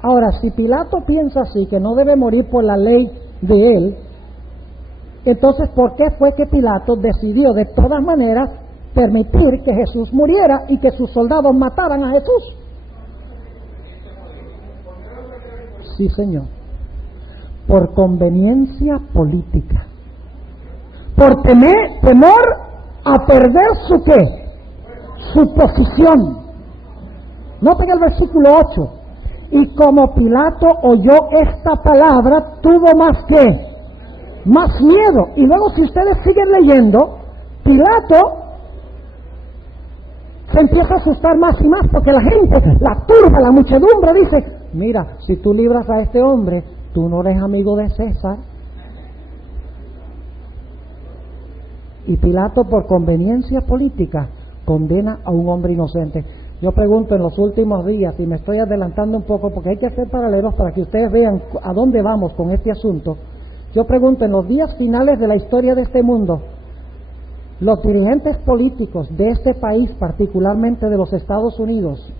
Ahora, si Pilato piensa así, que no debe morir por la ley de él, entonces, ¿por qué fue que Pilato decidió de todas maneras permitir que Jesús muriera y que sus soldados mataran a Jesús? Sí, Señor. Por conveniencia política. Por temor a perder su ¿qué? Su posición. Noten el versículo 8. Y como Pilato oyó esta palabra, tuvo más ¿qué? Más miedo. Y luego, si ustedes siguen leyendo, Pilato se empieza a asustar más y más, porque la gente, la turba, la muchedumbre dice, mira, si tú libras a este hombre, tú no eres amigo de César. Y Pilato, por conveniencia política, condena a un hombre inocente. Yo pregunto en los últimos días, y me estoy adelantando un poco porque hay que hacer paralelos para que ustedes vean a dónde vamos con este asunto. Yo pregunto, en los días finales de la historia de este mundo, los dirigentes políticos de este país, particularmente de los Estados Unidos,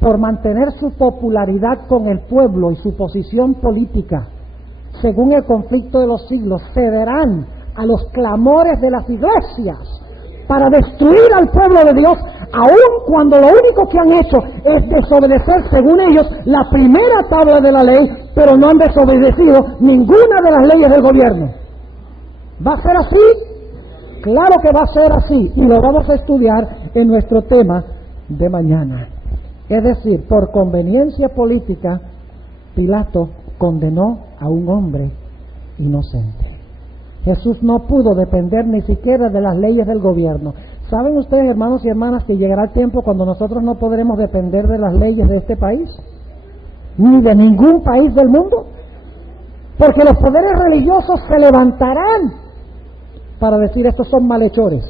por mantener su popularidad con el pueblo y su posición política, según el conflicto de los siglos, cederán a los clamores de las iglesias para destruir al pueblo de Dios, aun cuando lo único que han hecho es desobedecer, según ellos, la primera tabla de la ley, pero no han desobedecido ninguna de las leyes del gobierno. ¿Va a ser así? Claro que va a ser así, y lo vamos a estudiar en nuestro tema de mañana. Es decir, por conveniencia política, Pilato condenó a un hombre inocente. Jesús no pudo depender ni siquiera de las leyes del gobierno. ¿Saben ustedes, hermanos y hermanas, que llegará el tiempo cuando nosotros no podremos depender de las leyes de este país? Ni de ningún país del mundo. Porque los poderes religiosos se levantarán para decir estos son malhechores.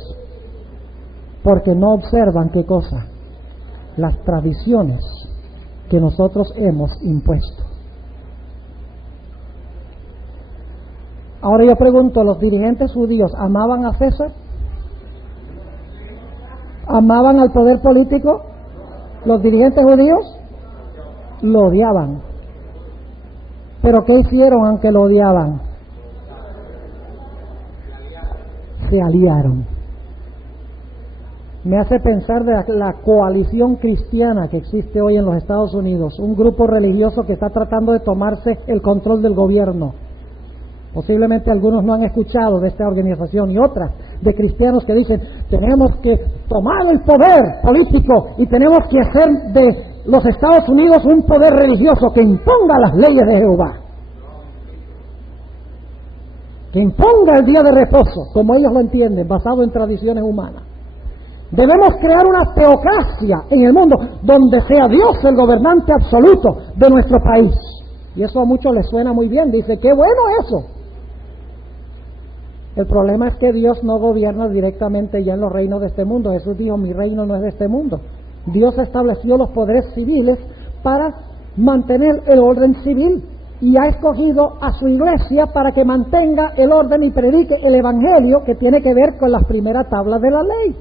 Porque no observan qué cosa, las tradiciones que nosotros hemos impuesto. Ahora yo pregunto, ¿los dirigentes judíos amaban a César? ¿Amaban al poder político? ¿Los dirigentes judíos? Lo odiaban. ¿Pero qué hicieron aunque lo odiaban? Se aliaron. Me hace pensar de la coalición cristiana que existe hoy en los Estados Unidos, un grupo religioso que está tratando de tomarse el control del gobierno. Posiblemente algunos no han escuchado de esta organización, y otras de cristianos que dicen, tenemos que tomar el poder político y tenemos que hacer de los Estados Unidos un poder religioso que imponga las leyes de Jehová, que imponga el día de reposo, como ellos lo entienden, basado en tradiciones humanas. Debemos crear una teocracia en el mundo donde sea Dios el gobernante absoluto de nuestro país. Y eso a muchos les suena muy bien, dice, qué bueno eso. El problema es que Dios no gobierna directamente ya en los reinos de este mundo. Jesús dijo, mi reino no es de este mundo. Dios estableció los poderes civiles para mantener el orden civil y ha escogido a su iglesia para que mantenga el orden y predique el evangelio que tiene que ver con las primeras tablas de la ley.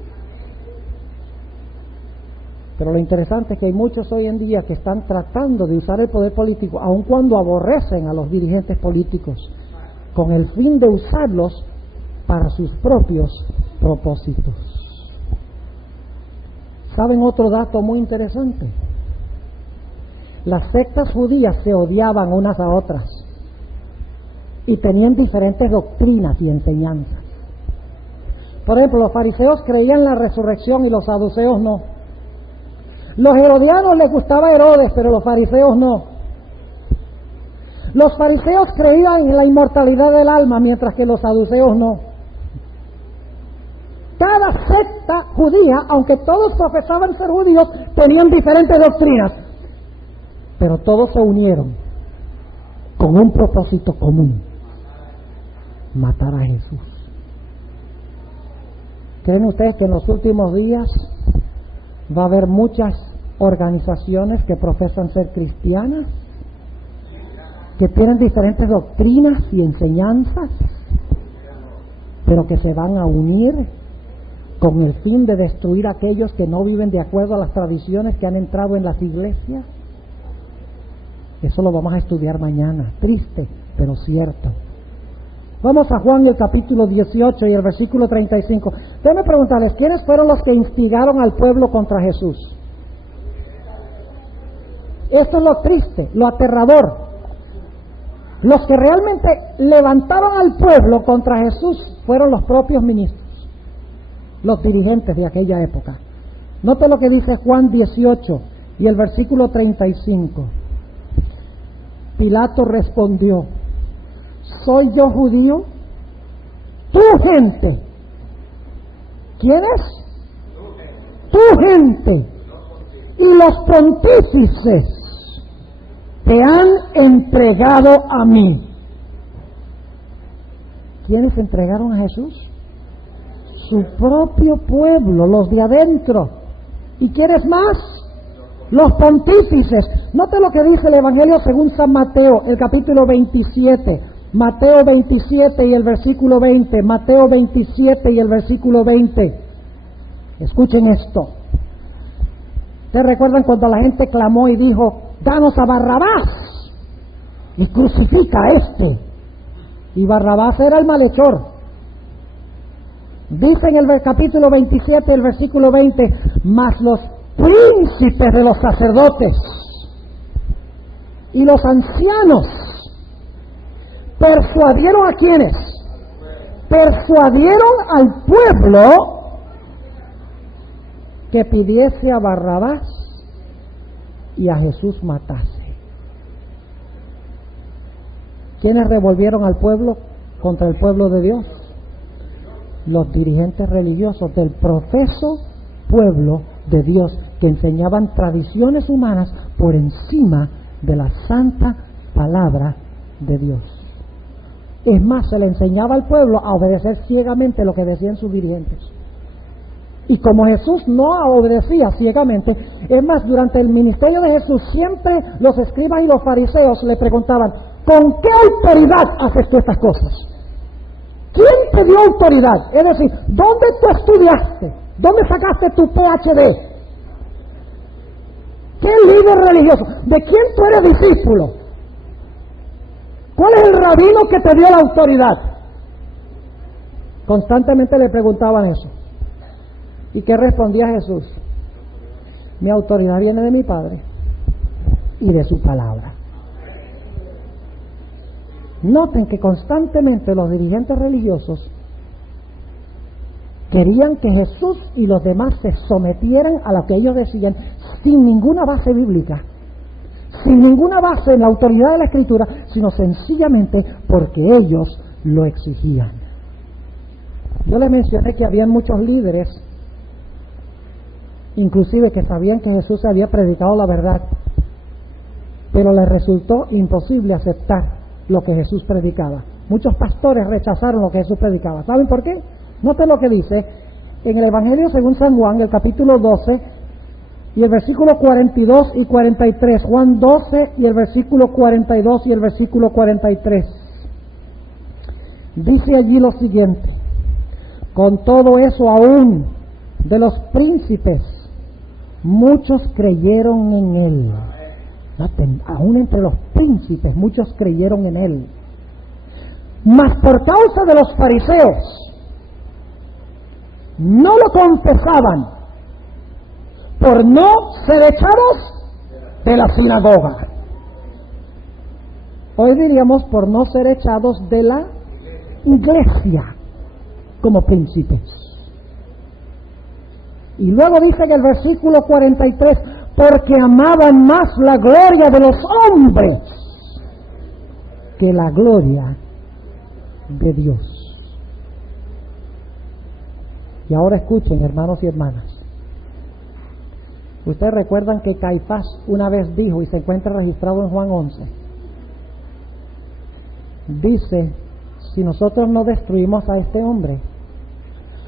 Pero lo interesante es que hay muchos hoy en día que están tratando de usar el poder político, aun cuando aborrecen a los dirigentes políticos, con el fin de usarlos para sus propios propósitos. ¿Saben otro dato muy interesante? Las sectas judías se odiaban unas a otras y tenían diferentes doctrinas y enseñanzas. Por ejemplo, los fariseos creían en la resurrección y los saduceos no. Los herodianos les gustaba Herodes, pero los fariseos no. Los fariseos creían en la inmortalidad del alma, mientras que los saduceos no. Cada secta judía, aunque todos profesaban ser judíos, tenían diferentes doctrinas, pero todos se unieron con un propósito común: matar a Jesús. ¿Creen ustedes que en los últimos días va a haber muchas organizaciones que profesan ser cristianas, que tienen diferentes doctrinas y enseñanzas, pero que se van a unir con el fin de destruir a aquellos que no viven de acuerdo a las tradiciones que han entrado en las iglesias? Eso lo vamos a estudiar mañana. Triste, pero cierto. Vamos a Juan, el capítulo 18 y el versículo 35. Déjenme preguntarles, ¿quiénes fueron los que instigaron al pueblo contra Jesús? Esto es lo triste, lo aterrador. Los que realmente levantaron al pueblo contra Jesús fueron los propios ministros, los dirigentes de aquella época. Note lo que dice Juan 18 y el versículo 35. Pilato respondió: ¿soy yo judío? Tu gente. ¿Quién es? Tu gente. Y los pontífices te han entregado a mí. ¿Quiénes entregaron a Jesús? Su propio pueblo, los de adentro. ¿Y quiénes más? Los pontífices. Note lo que dice el Evangelio según San Mateo, el capítulo 27. Mateo 27 y el versículo 20. Mateo 27 y el versículo 20. Escuchen esto. ¿Ustedes recuerdan cuando la gente clamó y dijo: danos a Barrabás y crucifica a este? Y Barrabás era el malhechor. Dice en el capítulo 27, el versículo 20: mas los príncipes de los sacerdotes y los ancianos persuadieron a quienes, persuadieron al pueblo que pidiese a Barrabás y a Jesús matase. ¿Quiénes revolvieron al pueblo contra el pueblo de Dios? Los dirigentes religiosos del profeso pueblo de Dios, que enseñaban tradiciones humanas por encima de la santa palabra de Dios. Es más, se le enseñaba al pueblo a obedecer ciegamente lo que decían sus dirigentes. Y como Jesús no obedecía ciegamente, es más, durante el ministerio de Jesús siempre los escribas y los fariseos le preguntaban: ¿con qué autoridad haces tú estas cosas? ¿Quién te dio autoridad? Es decir, ¿dónde tú estudiaste? ¿Dónde sacaste tu PhD? ¿Qué líder religioso? ¿De quién tú eres discípulo? ¿Cuál es el rabino que te dio la autoridad? Constantemente le preguntaban eso. ¿Y qué respondía Jesús? Mi autoridad viene de mi Padre y de su palabra. Noten que constantemente los dirigentes religiosos querían que Jesús y los demás se sometieran a lo que ellos decían, sin ninguna base bíblica, sin ninguna base en la autoridad de la Escritura, sino sencillamente porque ellos lo exigían. Yo les mencioné que habían muchos líderes, inclusive que sabían que Jesús había predicado la verdad, pero les resultó imposible aceptar lo que Jesús predicaba. Muchos pastores rechazaron lo que Jesús predicaba. ¿Saben por qué? Noten lo que dice en el Evangelio según San Juan, el capítulo 12 y el versículo 42 y 43. Juan 12 y el versículo 42 y el versículo 43. Dice allí lo siguiente: con todo eso aún de los príncipes, muchos creyeron en él. Aún entre los príncipes, muchos creyeron en él. Mas por causa de los fariseos, no lo confesaban, por no ser echados de la sinagoga. Hoy diríamos por no ser echados de la iglesia como príncipes. Y luego dice en el versículo 43, porque amaban más la gloria de los hombres que la gloria de Dios. Y ahora escuchen, hermanos y hermanas. Ustedes recuerdan que Caifás una vez dijo, y se encuentra registrado en Juan 11, dice: si nosotros no destruimos a este hombre,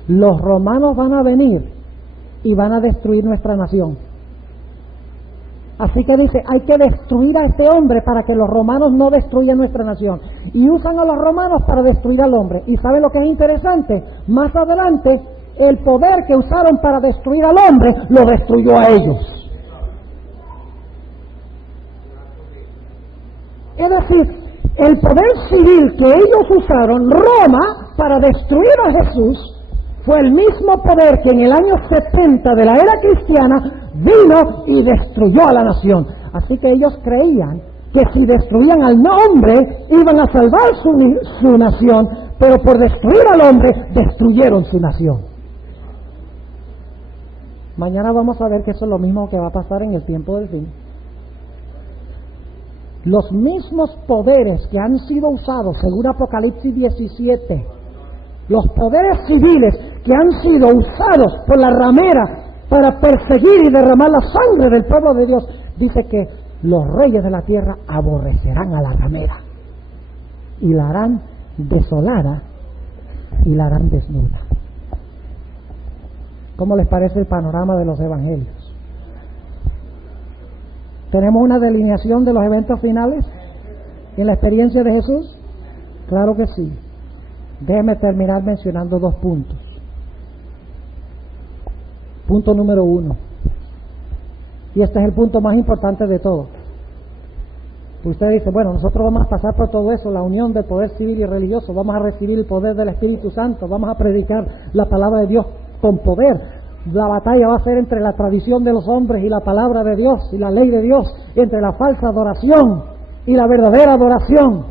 los romanos van a venir y van a destruir nuestra nación. Así que dice, hay que destruir a este hombre para que los romanos no destruyan nuestra nación. Y usan a los romanos para destruir al hombre. ¿Y saben lo que es interesante? Más adelante, el poder que usaron para destruir al hombre, lo destruyó a ellos. Es decir, el poder civil que ellos usaron, Roma, para destruir a Jesús, fue el mismo poder que en el año 70 de la era cristiana vino y destruyó a la nación. Así que ellos creían que si destruían al hombre iban a salvar su nación, pero por destruir al hombre destruyeron su nación. Mañana vamos a ver que eso es lo mismo que va a pasar en el tiempo del fin. Los mismos poderes que han sido usados según Apocalipsis 17, los poderes civiles que han sido usados por la ramera para perseguir y derramar la sangre del pueblo de Dios, dice que los reyes de la tierra aborrecerán a la ramera y la harán desolada y la harán desnuda. ¿Cómo les parece el panorama de los evangelios? ¿Tenemos una delineación de los eventos finales en la experiencia de Jesús? Claro que sí. Déjeme terminar mencionando 2 puntos. Punto número 1. Y este es el punto más importante de todo. Usted dice, bueno, nosotros vamos a pasar por todo eso, la unión del poder civil y religioso, vamos a recibir el poder del Espíritu Santo, vamos a predicar la palabra de Dios con poder. La batalla va a ser entre la tradición de los hombres y la palabra de Dios y la ley de Dios, entre la falsa adoración y la verdadera adoración.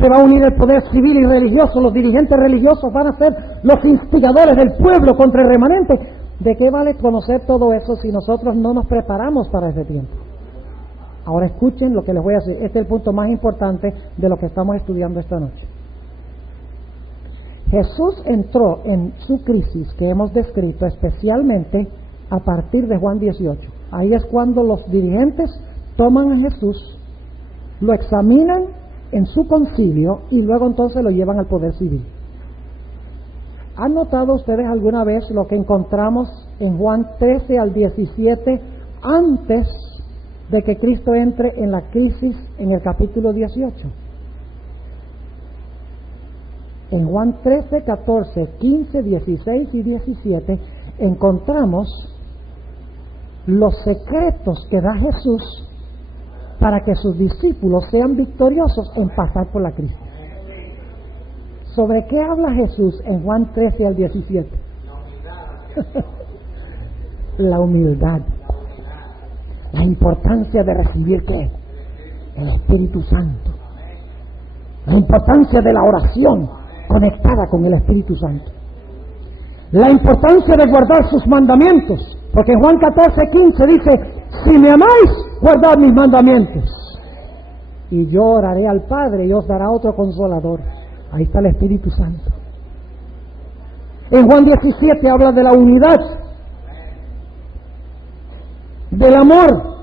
Se va a unir el poder civil y religioso, los dirigentes religiosos van a ser los instigadores del pueblo contra el remanente. ¿De qué vale conocer todo eso si nosotros no nos preparamos para ese tiempo? Ahora escuchen lo que les voy a decir. Este es el punto más importante de lo que estamos estudiando esta noche. Jesús entró en su crisis que hemos descrito especialmente a partir de Juan 18. Ahí es cuando los dirigentes toman a Jesús, lo examinan en su concilio y luego entonces lo llevan al poder civil. ¿Han notado ustedes alguna vez lo que encontramos en Juan 13 al 17 antes de que Cristo entre en la crisis en el capítulo 18? En Juan 13, 14, 15, 16 y 17 encontramos los secretos que da Jesús para que sus discípulos sean victoriosos en pasar por la crisis. ¿Sobre qué habla Jesús en Juan 13 al 17? La humildad. La importancia de recibir ¿qué? El Espíritu Santo. La importancia de la oración conectada con el Espíritu Santo. La importancia de guardar sus mandamientos. Porque en Juan 14, 15 dice, si me amáis, guardad mis mandamientos. Y yo oraré al Padre y os dará otro consolador. Ahí está el Espíritu Santo. En Juan 17 habla de la unidad, del amor.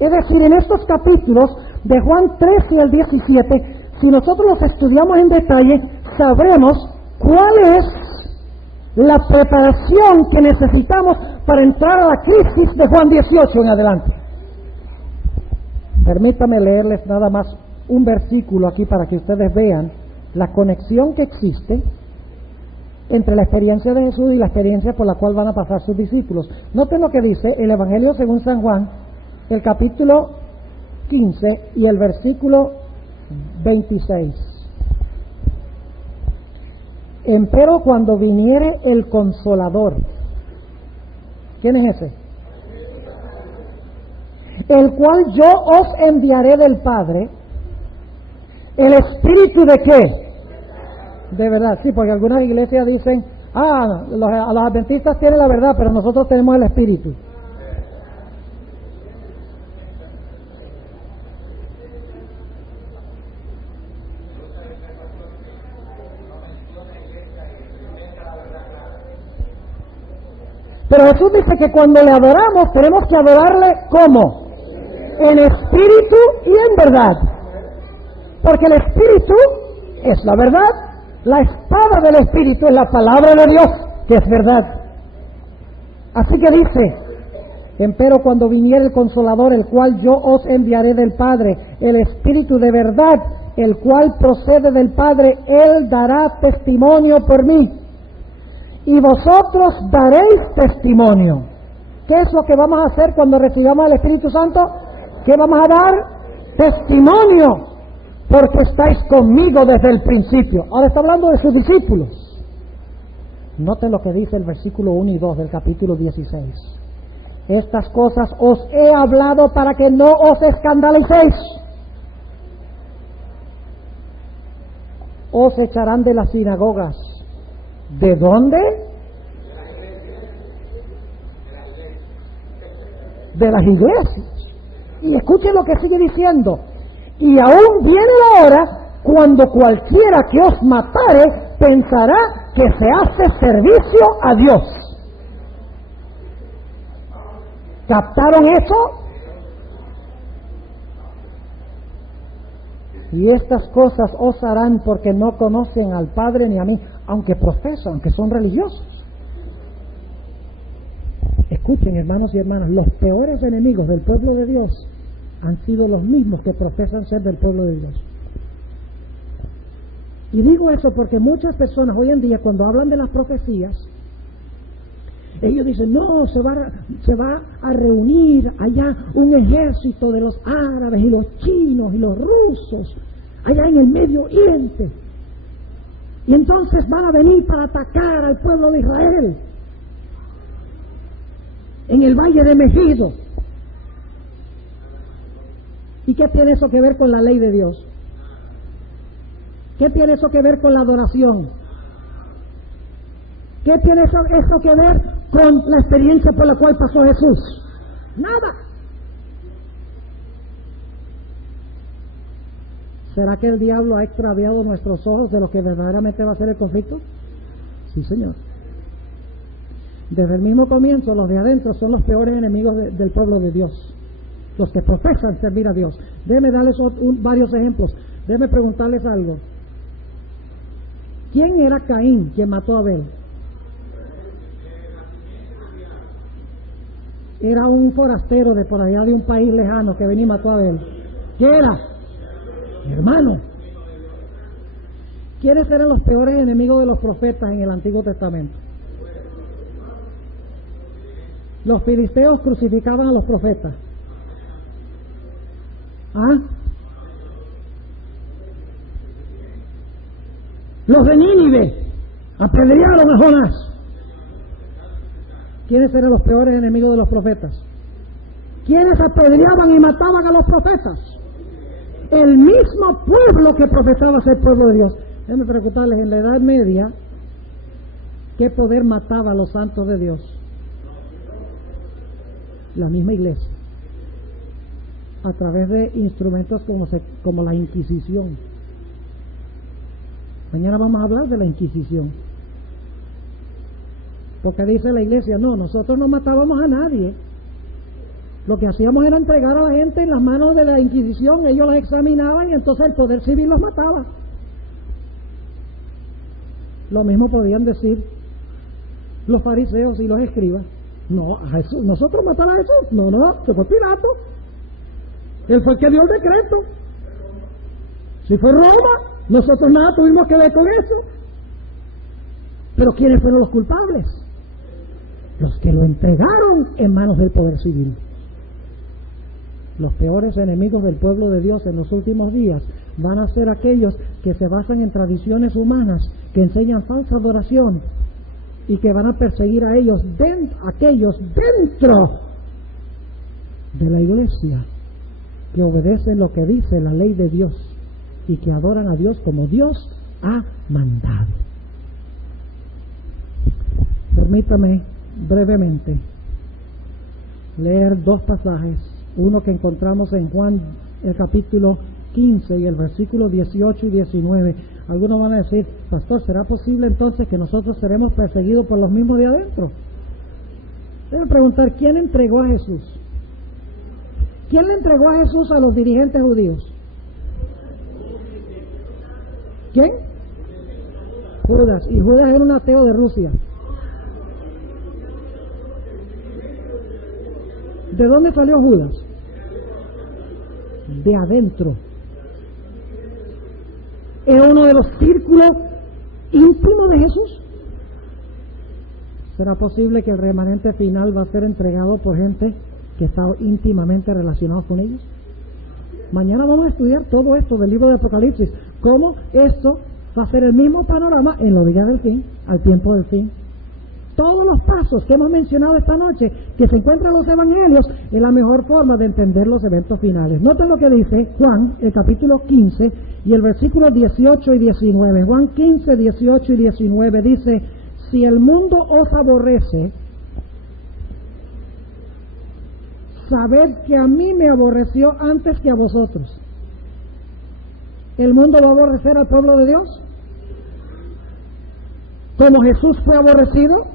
Es decir, en estos capítulos de Juan 13 al 17, si nosotros los estudiamos en detalle, sabremos cuál es la preparación que necesitamos para entrar a la crisis de Juan 18 en adelante. Permítame leerles nada más un versículo aquí para que ustedes vean la conexión que existe entre la experiencia de Jesús y la experiencia por la cual van a pasar sus discípulos. Noten lo que dice el Evangelio según San Juan, el capítulo 15 y el versículo 26. Empero cuando viniere el Consolador, ¿quién es ese? El cual yo os enviaré del Padre, el Espíritu de qué? De verdad, sí, porque algunas iglesias dicen, a los adventistas tienen la verdad, pero nosotros tenemos el Espíritu. Pero Jesús dice que cuando le adoramos tenemos que adorarle ¿cómo? En espíritu y en verdad. Porque el espíritu es la verdad. La espada del espíritu es la palabra de Dios, que es verdad. Así que dice, empero cuando viniere el Consolador, el cual yo os enviaré del Padre, el Espíritu de verdad, el cual procede del Padre, Él dará testimonio por mí. Y vosotros daréis testimonio. ¿Qué es lo que vamos a hacer cuando recibamos al Espíritu Santo? ¿Qué vamos a dar? Testimonio. Porque estáis conmigo desde el principio. Ahora está hablando de sus discípulos. Noten lo que dice el versículo 1 y 2 del capítulo 16. Estas cosas os he hablado para que no os escandalicéis. Os echarán de las sinagogas. ¿De dónde? De las iglesias. Y escuchen lo que sigue diciendo. Y aún viene la hora cuando cualquiera que os matare pensará que se hace servicio a Dios. ¿Captaron eso? Y estas cosas os harán porque no conocen al Padre ni a mí, aunque profesan, aunque son religiosos. Escuchen, hermanos y hermanas, los peores enemigos del pueblo de Dios han sido los mismos que profesan ser del pueblo de Dios. Y digo eso porque muchas personas hoy en día, cuando hablan de las profecías, ellos dicen, no, se va a reunir allá un ejército de los árabes y los chinos y los rusos, allá en el Medio Oriente. Y entonces van a venir para atacar al pueblo de Israel en el Valle de Megido. ¿Y qué tiene eso que ver con la ley de Dios? ¿Qué tiene eso que ver con la adoración? ¿Qué tiene eso que ver con la experiencia por la cual pasó Jesús? Nada. ¿Será que el diablo ha extraviado nuestros ojos de lo que verdaderamente va a ser el conflicto? Sí, Señor. Desde el mismo comienzo, los de adentro son los peores enemigos del pueblo de Dios. Los que profesan servir a Dios. Déjenme darles varios ejemplos. Déjenme preguntarles algo. ¿Quién era Caín quien mató a Abel? Era un forastero de por allá de un país lejano que venía y mató a Abel. ¿Qué era? Mi hermano. ¿Quiénes eran los peores enemigos de los profetas en el Antiguo Testamento? Los filisteos crucificaban a los profetas. ¿Ah? Los de Nínive apedrearon a Jonás. ¿Quiénes eran los peores enemigos de los profetas? ¿Quiénes apedreaban y mataban a los profetas? El mismo pueblo que profesaba ser pueblo de Dios. Déjenme preguntarles, en la Edad Media, ¿qué poder mataba a los santos de Dios? La misma iglesia, a través de instrumentos como la Inquisición. Mañana vamos a hablar de la Inquisición. Porque dice la iglesia, no, nosotros no matábamos a nadie. Lo que hacíamos era entregar a la gente en las manos de la Inquisición, ellos las examinaban y entonces el poder civil los mataba. Lo mismo podían decir los fariseos y los escribas. No, a Jesús, nosotros matar a Jesús, no, se fue Pilato. Él fue el que dio el decreto. Si fue Roma, nosotros nada tuvimos que ver con eso. Pero ¿quiénes fueron los culpables? Los que lo entregaron en manos del poder civil. Los peores enemigos del pueblo de Dios en los últimos días van a ser aquellos que se basan en tradiciones humanas, que enseñan falsa adoración y que van a perseguir a aquellos dentro de la iglesia que obedecen lo que dice la ley de Dios y que adoran a Dios como Dios ha mandado. Permítame brevemente leer dos pasajes, uno que encontramos en Juan, el capítulo 15 y el versículo 18 y 19. Algunos van a decir, pastor, ¿será posible entonces que nosotros seremos perseguidos por los mismos de adentro? Deben preguntar, ¿quién entregó a Jesús? ¿Quién le entregó a Jesús a los dirigentes judíos? ¿Quién? Judas. Y Judas era un ateo de Rusia. ¿De dónde salió Judas? De adentro. ¿Era uno de los círculos íntimos de Jesús? ¿Será posible que el remanente final va a ser entregado por gente que está íntimamente relacionados con ellos? Mañana vamos a estudiar todo esto del libro de Apocalipsis, cómo esto va a ser el mismo panorama en los días del fin, al tiempo del fin. Todos los pasos que hemos mencionado esta noche, que se encuentran en los evangelios, es la mejor forma de entender los eventos finales. Noten lo que dice Juan, el capítulo 15 y el versículo 18 y 19. Juan 15, 18 y 19 dice, si el mundo os aborrece, sabed que a mí me aborreció antes que a vosotros. ¿El mundo va a aborrecer al pueblo de Dios? ¿Como Jesús fue aborrecido?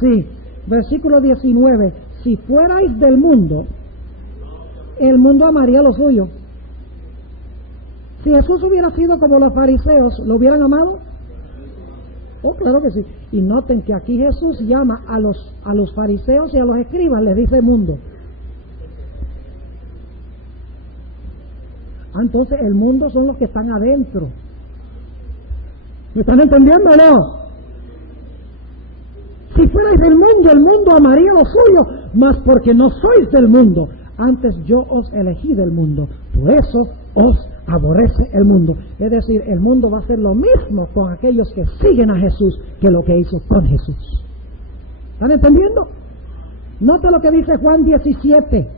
Sí. Versículo 19. Si fuerais del mundo, el mundo amaría lo suyo. Si Jesús hubiera sido como los fariseos, ¿lo hubieran amado? Oh, claro que sí. Y noten que aquí Jesús llama a los fariseos y a los escribas, les dice mundo. Entonces el mundo son los que están adentro. ¿Me están entendiendo o no? Si fuerais del mundo, el mundo amaría lo suyo, mas porque no sois del mundo, antes yo os elegí del mundo, por eso os aborrece el mundo. Es decir, el mundo va a hacer lo mismo con aquellos que siguen a Jesús que lo que hizo con Jesús. ¿Están entendiendo? Nota lo que dice Juan 17.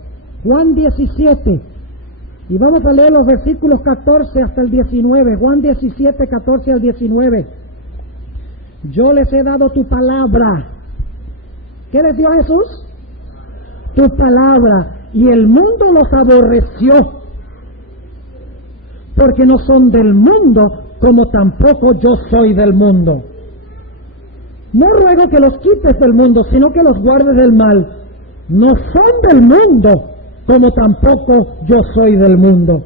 Juan 17. Y vamos a leer los versículos 14 hasta el 19. Juan 17, 14 al 19. Yo les he dado tu palabra. ¿Qué les dio Jesús? Tu palabra. Y el mundo los aborreció, porque no son del mundo, como tampoco yo soy del mundo. No ruego que los quites del mundo, sino que los guardes del mal. No son del mundo, como tampoco yo soy del mundo.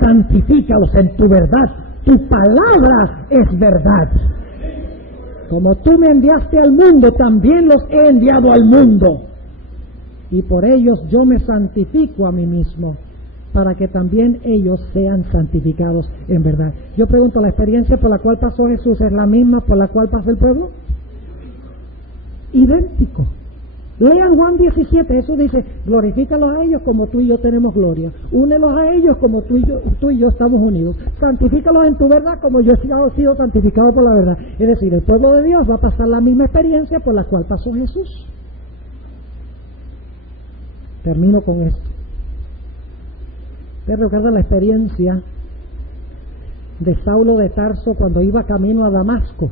Santifícalos en tu verdad. Tu palabra es verdad. Como tú me enviaste al mundo, también los he enviado al mundo. Y por ellos yo me santifico a mí mismo, para que también ellos sean santificados en verdad. Yo pregunto, ¿la experiencia por la cual pasó Jesús es la misma por la cual pasó el pueblo? Idéntico. Lean Juan 17, eso dice, glorifícalos a ellos como tú y yo tenemos gloria. Únelos a ellos como tú y yo estamos unidos. Santifícalos en tu verdad como yo he sido santificado por la verdad. Es decir, el pueblo de Dios va a pasar la misma experiencia por la cual pasó Jesús. Termino con esto. ¿Ustedes recuerdan la experiencia de Saulo de Tarso cuando iba camino a Damasco?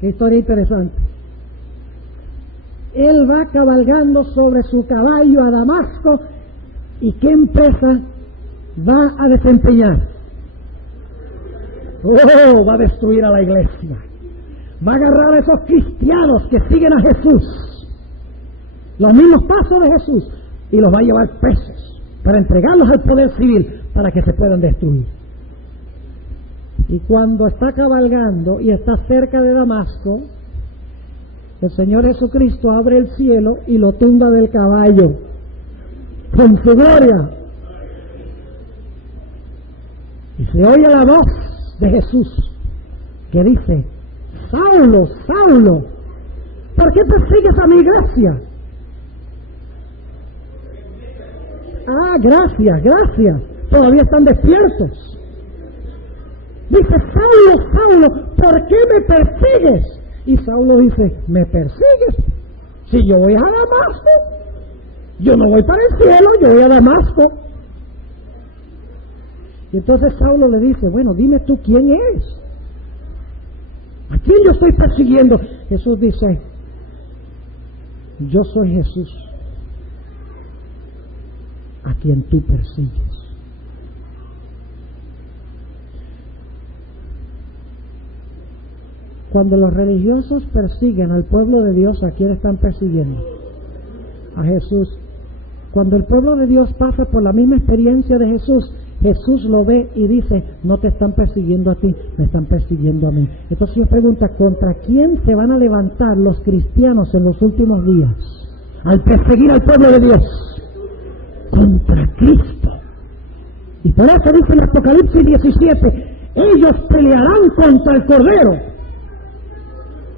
Qué historia interesante. Él va cabalgando sobre su caballo a Damasco, y ¿qué empresa va a desempeñar? ¡Oh! Va a destruir a la iglesia. Va a agarrar a esos cristianos que siguen a Jesús, los mismos pasos de Jesús, y los va a llevar presos para entregarlos al poder civil para que se puedan destruir. Y cuando está cabalgando y está cerca de Damasco, el Señor Jesucristo abre el cielo y lo tumba del caballo con su gloria. Y se oye la voz de Jesús que dice: Saulo, Saulo, ¿por qué persigues a mi iglesia? Ah, gracias, gracias, todavía están despiertos. Dice: Saulo, Saulo, ¿por qué me persigues? Y Saulo dice: ¿me persigues? Si yo voy a Damasco, yo no voy para el cielo, yo voy a Damasco. Y entonces Saulo le dice: bueno, dime tú quién eres. ¿A quién yo estoy persiguiendo? Jesús dice: yo soy Jesús, a quien tú persigues. Cuando los religiosos persiguen al pueblo de Dios, ¿a quién están persiguiendo? A Jesús. Cuando el pueblo de Dios pasa por la misma experiencia de Jesús, Jesús lo ve y dice: no te están persiguiendo a ti, me están persiguiendo a mí. Entonces yo pregunto: ¿contra quién se van a levantar los cristianos en los últimos días al perseguir al pueblo de Dios? Contra Cristo. Y por eso dice en Apocalipsis 17: ellos pelearán contra el Cordero.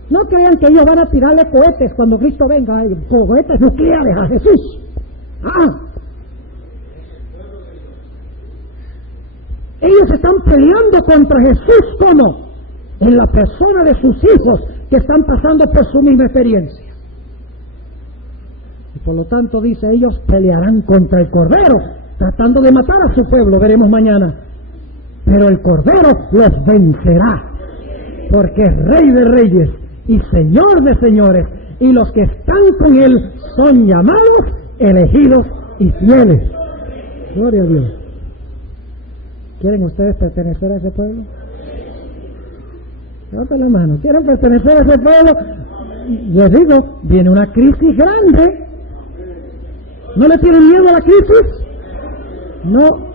No crean que ellos van a tirarle cohetes cuando Cristo venga, cohetes nucleares a Jesús. Ellos están peleando contra Jesús, ¿cómo? En la persona de sus hijos que están pasando por su misma experiencia. Y por lo tanto dice: ellos pelearán contra el Cordero, tratando de matar a su pueblo, veremos mañana. Pero el Cordero los vencerá, porque es Rey de Reyes y Señor de señores, y los que están con Él son llamados, elegidos y fieles. Gloria a Dios. ¿Quieren ustedes pertenecer a ese pueblo? Levanten la mano. ¿Quieren pertenecer a ese pueblo? Les digo, viene una crisis grande. ¿No le tienen miedo a la crisis? No.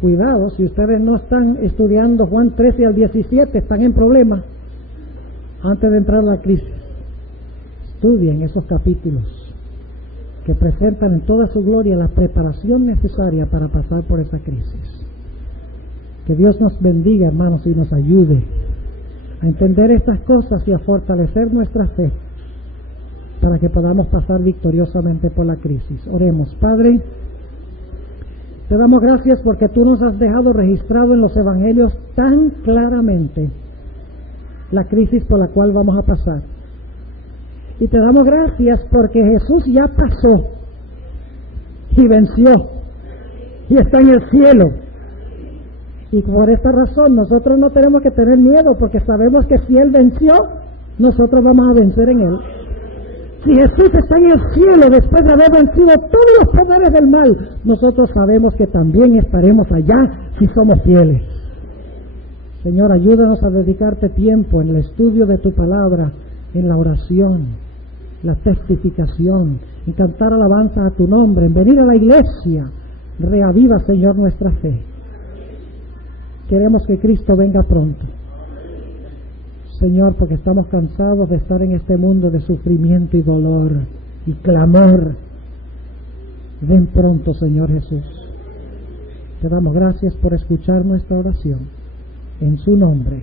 Cuidado, si ustedes no están estudiando Juan 13 al 17, están en problemas antes de entrar a la crisis. Estudien esos capítulos que presentan en toda su gloria la preparación necesaria para pasar por esa crisis. Que Dios nos bendiga, hermanos, y nos ayude a entender estas cosas y a fortalecer nuestra fe para que podamos pasar victoriosamente por la crisis. Oremos. Padre, te damos gracias porque tú nos has dejado registrado en los evangelios tan claramente la crisis por la cual vamos a pasar. Y te damos gracias porque Jesús ya pasó y venció y está en el cielo. Y por esta razón nosotros no tenemos que tener miedo, porque sabemos que si Él venció, nosotros vamos a vencer en Él. Si Jesús está en el cielo después de haber vencido todos los poderes del mal, nosotros sabemos que también estaremos allá si somos fieles. Señor, ayúdanos a dedicarte tiempo en el estudio de tu palabra, en la oración, la testificación, en cantar alabanza a tu nombre, en venir a la iglesia. Reaviva, Señor, nuestra fe. Queremos que Cristo venga pronto, Señor, porque estamos cansados de estar en este mundo de sufrimiento y dolor y clamor. Ven pronto, Señor Jesús. Te damos gracias por escuchar nuestra oración. En su nombre.